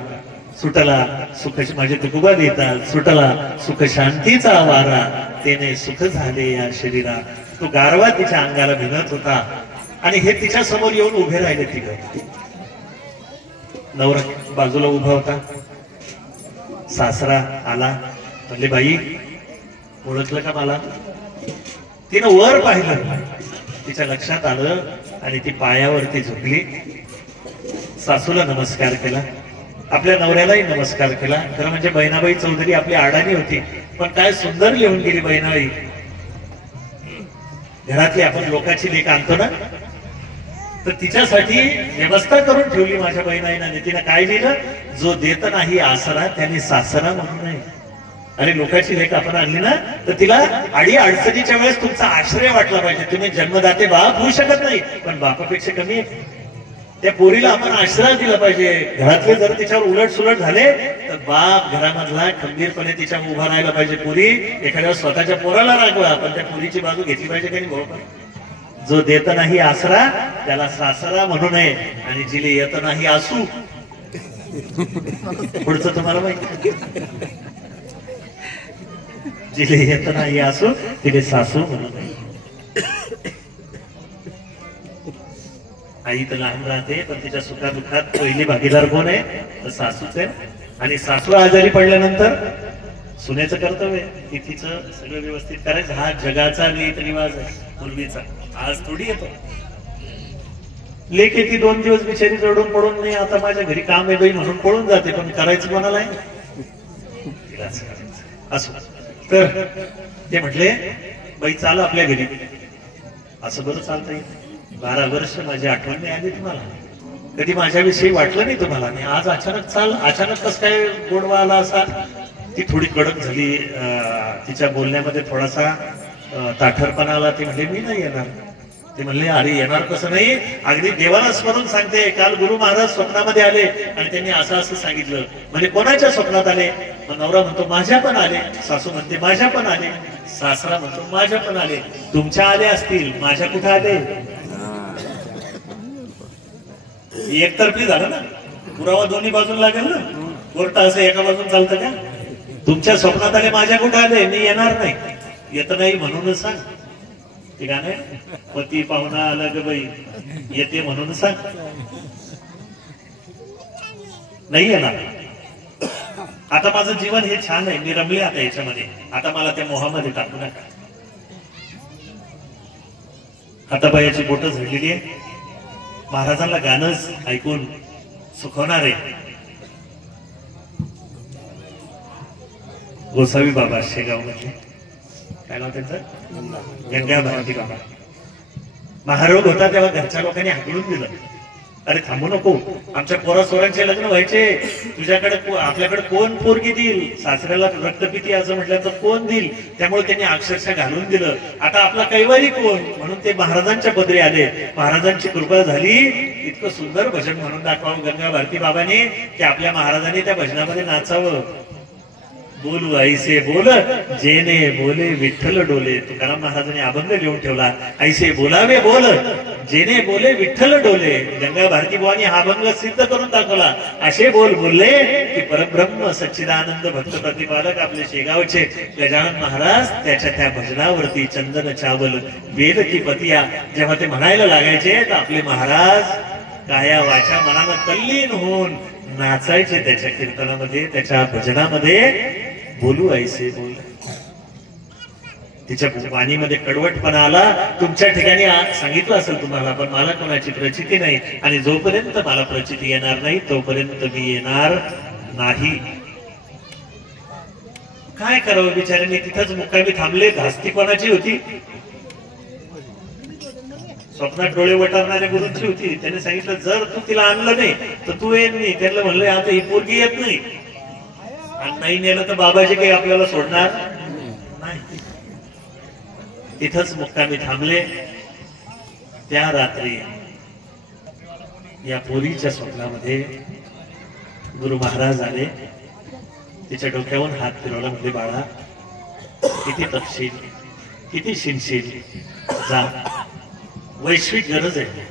सुटला सुख, माझे तुकोबा देतात, सुटला सुख शांतीचा वारा, तेने सुख झाले या शरीरा. तो गारवा तिच्या अंगाला भिनत होता. आणि हे तिच्या समोर येऊन उभे राहिले तिघं. नवरा बाजूला उभा होता, सासरा आला, म्हणले बाई ओळखलं का मला? तिनं वर पाहिलं, तिच्या लक्षात आलं आणि ती पायावरती झुकली, सासूला नमस्कार केला, आपल्या नवऱ्यालाही नमस्कार केला. खरं म्हणजे बहिणाबाई चौधरी आपली अडाणी होती, पण काय सुंदर लिहून गेली बहिणाबाई. घरातली आपण लोकांची लेख आणतो ना, तर तिच्यासाठी व्यवस्था करून ठेवली माझ्या बहिणाईने. तिनं काय लिहिलं? जो देत नाही आसरा त्याने सासरा म्हणू नये. अरे लोकांची लेख आपण आणली ना, तर तिला अडी अडचणीच्या वेळेस तुमचा आश्रय वाटला पाहिजे. तुम्ही जन्मदाते बाप होऊ शकत नाही, पण बापापेक्षा कमी आहे. त्या पोरीला आपण आश्रय दिला पाहिजे. घरातले जर तिच्यावर उलट सुलट झाले तर बाप घरामधला खंबीरपणे तिच्या उभा राहायला पाहिजे. पोरी एखाद्या स्वतःच्या पोराला रागवा, पण त्या पोरीची बाजू घेतली पाहिजे की नाही. जो देत नाही आसरा त्याला सासरा म्हणू नये, आणि जिले येत नाही आसू, पुढचं तुम्हाला माहिती, जिले येत नाही आसू तिले सासू म्हणू नये. आई तर लहान राहते, पण तिच्या सुखादुःखात पहिली भागीदार कोण आहे? तर सासूच आहे. आणि सासू आजारी पडल्यानंतर सुनेचं कर्तव्य आहे की तिचं सगळं व्यवस्थित करायचं. हा जगाचा रीत रिवाज आहे पूर्वीचा, आज थोडी येतो. लेक येते 2 दिवस बिचारी रडून पडून, नाही आता माझ्या घरी काम आहे बाई म्हणून पळून जाते, पण करायचं कोणाला आहे? तिलाच करायचं. असो तर ते म्हटले बाई चाल आपल्या घरी. असं बरं चालता येईल? 12 वर्ष माझी आठवण नाही आली तुम्हाला? कधी माझ्याविषयी वाटलं नाही तुम्हाला? नाही आज अचानक चाल, अचानक कसं काय गोडवा आला असा? ती थोडी कडक झाली, तिच्या बोलण्यामध्ये थोडासा ताठरपणा आला. ती म्हणले मी नाही येणार. ते म्हणले अरे येणार कसं नाही, अगदी देवाला स्मरून सांगते. काल गुरु महाराज स्वप्नामध्ये आले आणि त्यांनी असं असं सांगितलं. म्हणजे कोणाच्या स्वप्नात आले? नवरा म्हणतो माझ्या पण आले, सासू म्हणते माझ्या पण आले, सासरा म्हणतो माझ्या पण आले. तुमच्या आले असतील, माझ्या कुठे आले? एकतर्फी झालं ना, पुरावा दोन्ही बाजून लागेल ना. कोर्ट असं एका बाजून चालतं का? तुमच्या स्वप्नात आले, माझ्या कुठे आले? मी येणार नाही. येत नाही म्हणूनच सांग. ठीक आहे, पती पाहुणा आला ग बाई, येते म्हणून सांग. नाही येणार. आता माझं जीवन हे छान आहे, मी रमले आता याच्यामध्ये, आता मला त्या मोहामध्ये टाकू नका. हातापायाची बोटं झडलेली आहे. महाराजांना गाणंच ऐकून सुखवणार आहे. गोसावी बाबा शेगाव मध्ये, काय नाव त्यांचं? गंगा भारती बाबा. महारोग होता तेव्हा घरच्या लोकांनी हाकलून दिलं. अरे थांबू नको, आमच्या पोरा सोरांचे लग्न व्हायचे, तुझ्याकडे आपल्याकडे कोण पोरगी देईल? सासऱ्याला रक्तपिती असं म्हटलं तर कोण देईल? त्यामुळे त्यांनी अक्षरशः घालून दिलं. आता आपला कैवारी कोण? म्हणून ते महाराजांच्या पदरी आले. महाराजांची कृपा झाली, इतकं सुंदर भजन म्हणून दाखवावं गंगा भारती बाबांनी की आपल्या महाराजांनी त्या भजनामध्ये नाचावं. बोलू ऐसे बोल जेने बोले विठ्ठल डोले. तुकाराम महाराजांनी अभंग लिहून ठेवला, ऐसे बोलावे बोल जेने बोले विठ्ठल डोले. गंगा भारती बुवांनी हा अभंग सिद्ध करून दाखवला. असे बोल बोलले की परब्रह्म सच्चिदानंद भक्त प्रतिपादक आपले शेगावचे गजानन महाराज त्याच्या त्या भजनावरती चंदन चावल वेद की पतिया जेव्हा ते म्हणायला लागायचे, तर आपले महाराज काया वाचा मनानं तल्लीन होऊन नाचायचे त्याच्या कीर्तनामध्ये, त्याच्या भजनामध्ये. बोलू ऐसे बोल. तिच्या वाणीमध्ये कडवटपणा आला. तुमच्या ठिकाणी सांगितलं असेल तुम्हाला, पण मला कोणाची प्रचिती नाही, आणि जोपर्यंत मला प्रचिती येणार नाही तोपर्यंत मी येणार नाही. काय करावं बिचाऱ्यांनी? तिथंच मुक्कामी थांबले. धास्ती कोणाची होती? स्वप्नात डोळे वटारणाऱ्या गुरूंची होती. त्याने सांगितलं जर तू तिला आणलं नाही तर तू येत नाही. त्यांना म्हणलं आता ही पोरगी येत नाही, आणि नाही नेलं तर बाबाजी काही आपल्याला सोडणार नाही. तिथंच मुक्कामी थांबले. त्या रात्री या पोरीच्या स्वप्नामध्ये गुरु महाराज आले. तिच्या डोक्यावरून हात फिरवला. म्हणजे बाळा किती तपशील, किती शिनशील, जा. वैश्विक गरज आहे.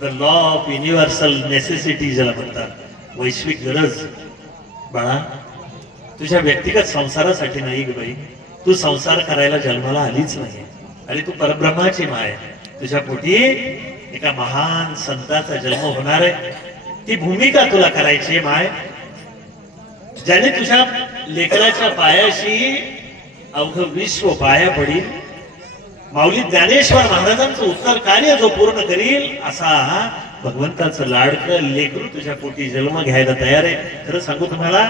The law of universal necessity ज्याला म्हणतात, वैश्विक गरज. बाळा तुझ्या व्यक्तिगत संसारासाठी नाही ग बाई, तू संसार करायला जन्माला आलीच नाही. आणि तू परब्रह्माची माय. तुझ्या पोटी एका महान संताचा जन्म होणार आहे, ती भूमिका तुला करायची आहे माय. ज्याने तुझ्या लेकराच्या पायाशी अवघं विश्व पाया पडील, माऊली ज्ञानेश्वर महाराजांचं उत्तर कार्य जो पूर्ण करील असा भगवंताचं लाडकं लेकरू तुझ्या पोटी जन्म घ्यायला तयार आहे. खरं सांगू तुम्हाला,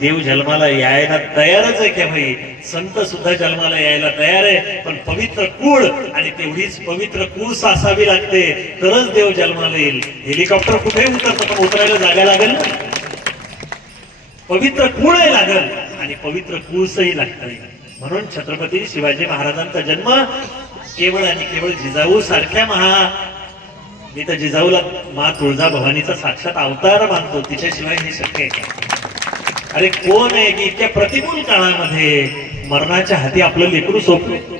देव जन्माला यायला तयारच आहे की भाई, संत सुद्धा जन्माला यायला तयार आहे, पण पवित्र कूळ आणि तेवढीच पवित्र कूस असावी लागते, तरच देव जन्माला येईल. हेलिकॉप्टर कुठे उतरतं, पण उतरायला जागा लागेल ना. पवित्र कूळही लागल आणि पवित्र कूसही लागतं. म्हणून छत्रपती शिवाजी महाराजांचा जन्म केवळ आणि केवळ जिजाऊ सारख्या मी तर जिजाऊला मा तुळजा भवानीचा साक्षात अवतार मानतो, तिच्याशिवाय हे शक्य आहे. अरे कोण आहे की इतक्या प्रतिकूल काळामध्ये मरणाच्या हाती आपलं लेकरू सोपलं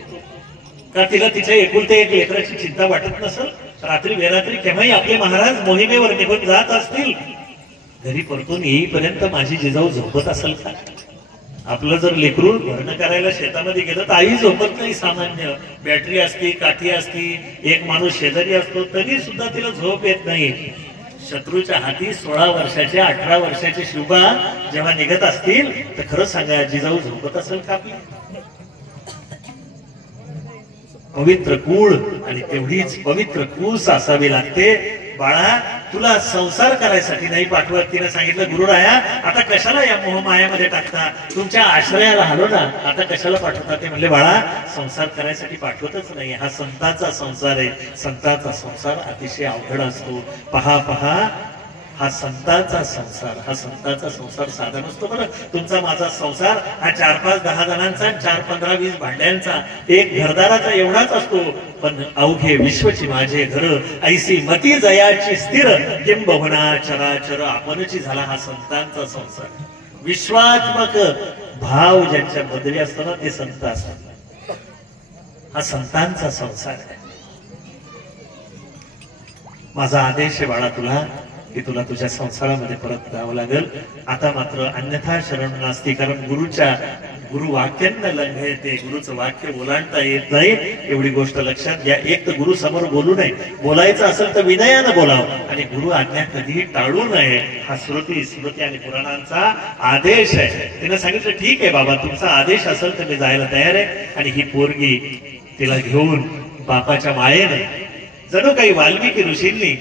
का? तिला तिच्या एकुलते एक लेकराची चिंता वाटत नसेल? रात्री बेरात्री केव्हाही आपले महाराज मोहिमेवर निघून जात असतील, घरी परतून येईपर्यंत माझी जिजाऊ झोपत असेल का? आपलं जर लेकरू भरणं करायला शेतामध्ये गेलं तर आई झोपत नाही. सामान्य बॅटरी असती, काठी असती, एक माणूस शेजारी असतो, तरी सुद्धा तिला झोप येत नाही. शत्रूच्या हाती 16 वर्षाचे 18 वर्षाचे शुभा जेव्हा निघत असतील तर खरं सांगा, जिजाऊ झोपत असेल का आपली? पवित्र कूळ आणि तेवढीच पवित्र कूस असावी लागते. बाळा, तुला संसार करायसाठी नाही पाठवत. तिने सांगितलं, गुरुराया आता कशाला या मोहमायामध्ये टाकता, तुमच्या आश्रयाला हलो ना, आता कशाला पाठवता? ते म्हणले, बाळा संसार करायसाठी पाठवतच नाही, हा संतांचा संसार आहे. संतांचा संसार अतिशय अवघड असतो. पहा पहा, हा संतांचा संसार, हा संतांचा संसार साधा नसतो. बरं, तुमचा माझा संसार हा 4-5-10 जणांचा, 4-15-20 भांड्यांचा, एक घरदाराचा एवढाच असतो. पण अवघे विश्वची माझे घर, ऐसी मती जयाची स्थिर, किंबहुना चराचर आपणची झाला हा संतांचा संसार. विश्वात्मक भाव ज्यांच्या बदली असताना ते संत असतात. हा संतांचा संसार आहे. माझा आदेश आहे बाळा तुला की तुला तुझ्या संसारामध्ये परत जावं लागेल. आता मात्र अन्यथा शरण नास्ती, कारण गुरु वाक्यांना लंघयते, गुरुचं वाक्य ओलांडता येत नाही, एवढी गोष्ट लक्षात घ्या. एक तर गुरु समोर बोलू नये, बोलायचं असेल तर विनयानं बोलावं, आणि गुरु आज्ञा कधीही टाळू नये. हा स्मृती आणि पुराणांचा आदेश आहे. तिने सांगितलं, ठीक आहे बाबा, तुमचा आदेश असेल तर मी जायला तयार आहे. आणि ही पोरगी तिला घेऊन बापाच्या मायेने, जणू काही वाल्मिकी ऋषींनी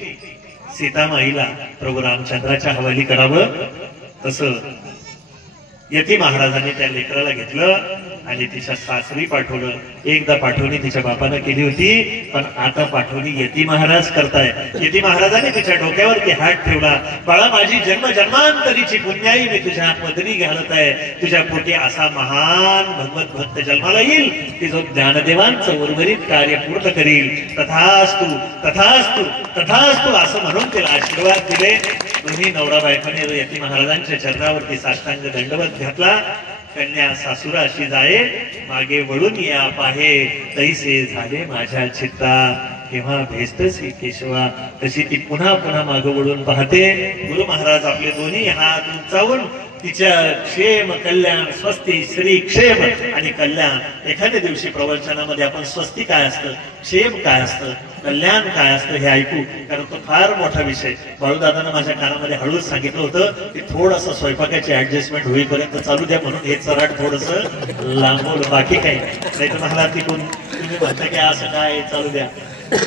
सीतामाईला प्रभू रामचंद्राच्या हवाली करावं, तसं यती महाराजांनी त्या लेकराला घेतलं आणि तिच्या सासरी पाठवलं. एकदा पाठवणी तिच्या बापानं केली होती, पण आता पाठवणी यती महाराज करताय. यती महाराजांनी तिच्या डोक्यावरती हात ठेवला. बाळा, माझी जन्मांतरीची पुण्याई मी तुझ्या पदरी घालत आहे. तुझ्या पोटी असा महान भगवत भक्त जन्माला येईल की जो ज्ञानदेवांचं उर्वरित कार्य पूर्ण करील. तथास्तु तथास्तु तथास्तु असं म्हणून तिला आशीर्वाद दिले. दोन्ही नवरा बायकोने यती महाराजांच्या चरणावरती साष्टांग दंडवत घातला. कन्या सासुराशी जाये, मागे वळून या पाहे, तैसे झाले माझ्या चित्ता. केव्हा भेटतसी केशवा, तशी ती पुन्हा पुन्हा मागे वळून पाहते. गुरु महाराज आपले दोन्ही हात उंचावून तिच्या क्षेम कल्याण, स्वस्ती श्री क्षेम आणि कल्याण. एखाद्या दिवशी प्रवचनामध्ये आपण स्वस्ती काय असतं, क्षेम काय असतं, कल्याण काय असतं हे ऐकू, कारण तो फार मोठा विषय. बाळूदादांना माझ्या कानामध्ये हळूच सांगितलं होतं की थोडंसं स्वयंपाकाची ऍडजस्टमेंट होईपर्यंत चालू द्या, म्हणून हे चराट थोडस लांबवलं, बाकी काही नाही. तर मला तिकडून तुम्ही म्हणता की असं काय चालू द्या.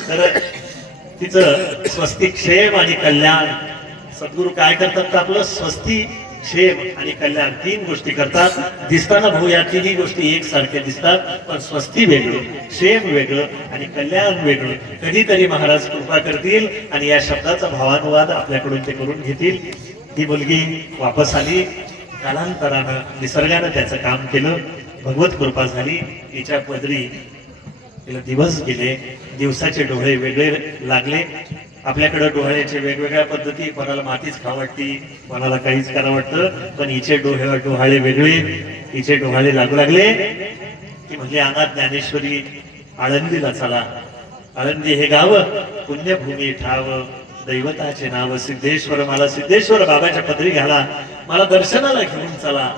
तर तिचं स्वस्ती क्षेम आणि कल्याण, सद्गुरू काय करतात तर आपलं स्वस्ती क्षेम आणि कल्याण 3 गोष्टी करतात. दिसताना भाऊ या 3ही गोष्टी एकसारख्या दिसतात, पण स्वस्ती वेगळं, क्षेम वेगळं आणि कल्याण वेगळं. कधीतरी महाराज कृपा करतील आणि या शब्दाचा भावानुवाद आपल्याकडून ते करून घेतील. ही मुलगी वापस आली. कालांतरानं निसर्गानं त्याचं काम केलं. भगवत कृपा झाली. तिच्या पदरी तिला दिवस गेले. दिवसाचे डोळे वेगळे लागले. आपल्याकडे डोहाळ्याचे वेगवेगळ्या पद्धती, कोणाला मातीच खावटती, कोणाला काहीच करा वाटतं, पण हिचे डोहाळे वेगळे. हिचे डोहाळे लागू लागले की म्हणजे अनाथ ज्ञानेश्वरी आळंदीला चला. आळंदी हे गाव पुण्यभूमी ठाव, दैवताचे नाव सिद्धेश्वर. मला सिद्धेश्वर बाबाच्या पदरी घाला, मला दर्शनाला घेऊन चला.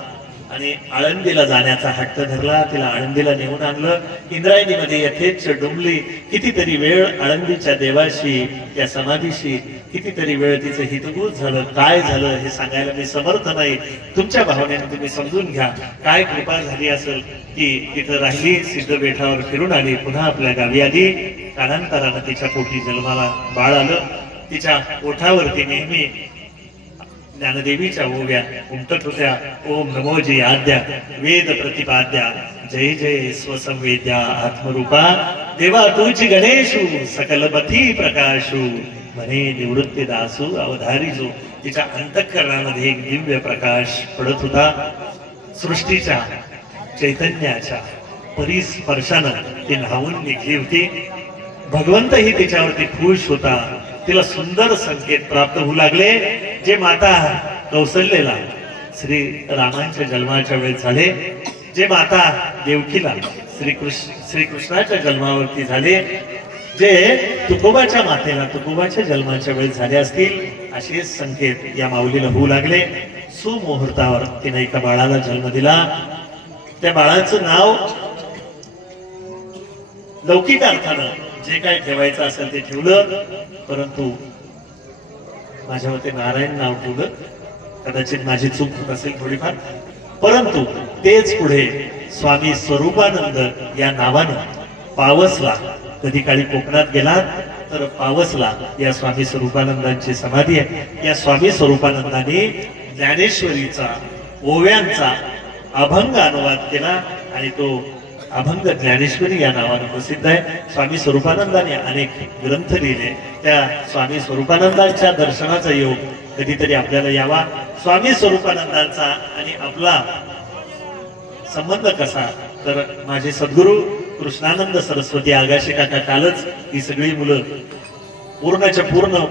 आणि आळंदीला जाण्याचा हट्ट धरला. तिला आळंदीला नेऊन आणलं. इंद्रायणीमध्ये यथेच्छ डुंबली. कितीतरी वेळ आळंदीच्या देवाशी, त्या समाधीशी कितीतरी वेळ तिचं हितगुज झालं. काय झालं हे सांगायला मी समर्थ नाही. तुमच्या भावनेने तुम्ही समजून घ्या. काय कृपा झाली असेल की तिथं राहिली, सिद्ध बेटावर फिरून आली, पुन्हा आपल्या गावी आली. कालांतरानं तिच्या पोटी जन्माला बाळ आलं. तिच्या ओठावरती नेहमी ज्ञानदेवीच्या ओव्या उमटत होत्या. ओम नमोजी आद्या वेद प्रतिपाद्या जय जय स्वसंवेद्या आत्मरूपा देवा तुझी गणेशू सकल बथी प्रकाशू म्हणे निवृत्ती दासू अवधारीजो. तिच्या अंतःकरणामध्ये एक दिव्य प्रकाश पडत होता. सृष्टीच्या चैतन्याच्या परिस्पर्शानं ती न्हावून निघली होती. भगवंतही तिच्यावरती खुश होता. तिला सुंदर संकेत प्राप्त होऊ लागले, जे माता कौसल्येला श्री रामांच्या जन्माच्या वेळेस झाले, जे माता देवकीला श्रीकृष्णाच्या जन्मावरती झाले, जे तुकोबाच्या मातेला तुकोबाच्या जन्माच्या वेळेस झाले असतील, असे संकेत या माऊलीला होऊ लागले. सुमुहूर्तावर तिने एका बाळाला जन्म दिला. त्या बाळाचं नाव लौकिक अर्थानं जे काय ठेवायचं असेल ते ठेवलं, परंतु माझ्या मते नारायण नाव ठेवलं. कदाचित माझी चूक होत असेल थोडीफार, परंतु तेच पुढे स्वामी स्वरूपानंद या नावानं पावसला. कधी काळी कोकणात गेलात तर पावसला या स्वामी स्वरूपानंदांची समाधी आहे. या स्वामी स्वरूपानंदांनी ज्ञानेश्वरीचा ओव्यांचा अभंग अनुवाद केला आणि तो अभंग ज्ञानेश्वरी या नावानं प्रसिद्ध आहे. स्वामी स्वरूपानंदाने अनेक ग्रंथ लिहिले. त्या स्वामी स्वरूपानंदांच्या दर्शनाचा योग कधीतरी आपल्याला यावा. स्वामी स्वरूपानंदांचा आणि आपला संबंध कसा, तर माझे सद्गुरू कृष्णानंद सरस्वती आगाशे काका कालच ही सगळी मुलं पूर्णच्या पूर्ण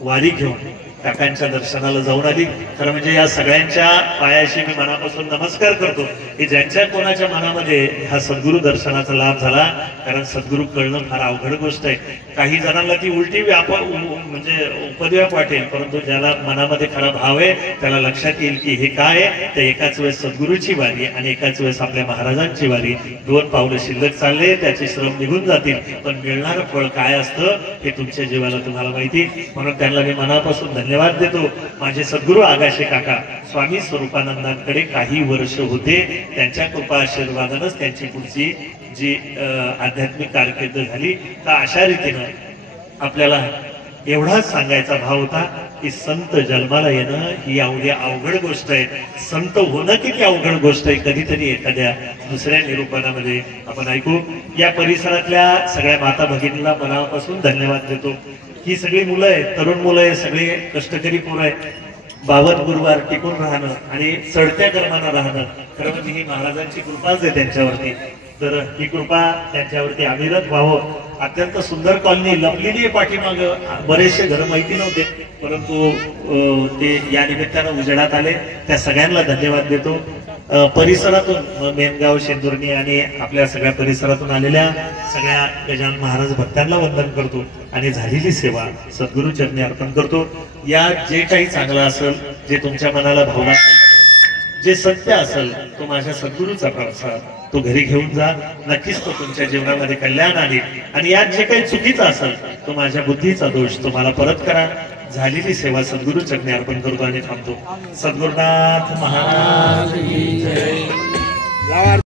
वारी घेऊन काकांच्या दर्शनाला जाऊन आली. खरं म्हणजे या सगळ्यांच्या पायाशी मी मनापासून नमस्कार करतो की ज्यांच्या कोणाच्या मनामध्ये ह्या सद्गुरू दर्शनाचा लाभ झाला. कारण सद्गुरू कळणं फार अवघड गोष्ट आहे. काही जणांना ती उलटी म्हणजे उपद्व्याप वाटेल, परंतु ज्याला मनामध्ये खरा भाव आहे त्याला लक्षात येईल की हे काय आहे. तर एकाच वेळेस सद्गुरूची वारी आणि एकाच वेळेस आपल्या महाराजांची वारी, दोन पावलं शिल्लक चालले, त्याचे श्रम निघून जातील, पण मिळणारं फळ काय असतं हे तुमच्या जीवाला तुम्हाला माहिती. म्हणून त्यांना मी मनापासून धन्यवाद देतो. माझे सद्गुरू आगाशे काका स्वामी स्वरूपानंदांकडे काही वर्ष होते. त्यांच्या कृपा आशीर्वादानच त्यांची पुढची जी आध्यात्मिक कारकीर्द झाली. तर अशा रीतीनं आपल्याला एवढाच सांगायचा भाव होता की संत जन्माला येणं ही एवढी अवघड गोष्ट आहे. संत होणं किती अवघड गोष्ट आहे कधीतरी एखाद्या दुसऱ्या निरूपणामध्ये आपण ऐकू. या परिसरातल्या सगळ्या माता भगिनीला मनापासून धन्यवाद देतो. ही सगळी मुलं आहेत, तरुण मुलं आहेत, सगळे कष्टकरी पोरं आहेत. 52 गुरुवार टिकून राहणं आणि चढत्या कर्मानं राहणं, खरं म्हणजे ही महाराजांची कृपाच आहे त्यांच्यावरती. तर ही कृपा त्यांच्यावरती अविरत व्हावं. अत्यंत सुंदर कॉलनी लपलेली पाठीमाग, बरेचसे घर माहिती नव्हते, परंतु ते या निमित्तानं उजेडात आले. त्या सगळ्यांना धन्यवाद देतो. परिसरातून मेनगाव, शेंदुर्णी आणि आपल्या सगळ्या परिसरातून आलेल्या सगळ्या गजानन महाराज भक्तांना वंदन करतो आणि झालेली सेवा सद्गुरू चरणी अर्पण करतो. या जे काही चांगलं असेल, जे तुमच्या मनाला भावना, जे सत्य असेल, तो माझ्या सद्गुरूचा प्रसाद, तो घरी घेऊन जा. नक्कीच तो तुमच्या जीवनामध्ये कल्याण आणेल. आणि यात जे काही चुकीचं असेल तो माझ्या बुद्धीचा दोष तो मला परत करा. झालेली सेवा सद्गुरू चरणी अर्पण करतो आणि थांबतो. सद्गुरुनाथ महाराज की जय.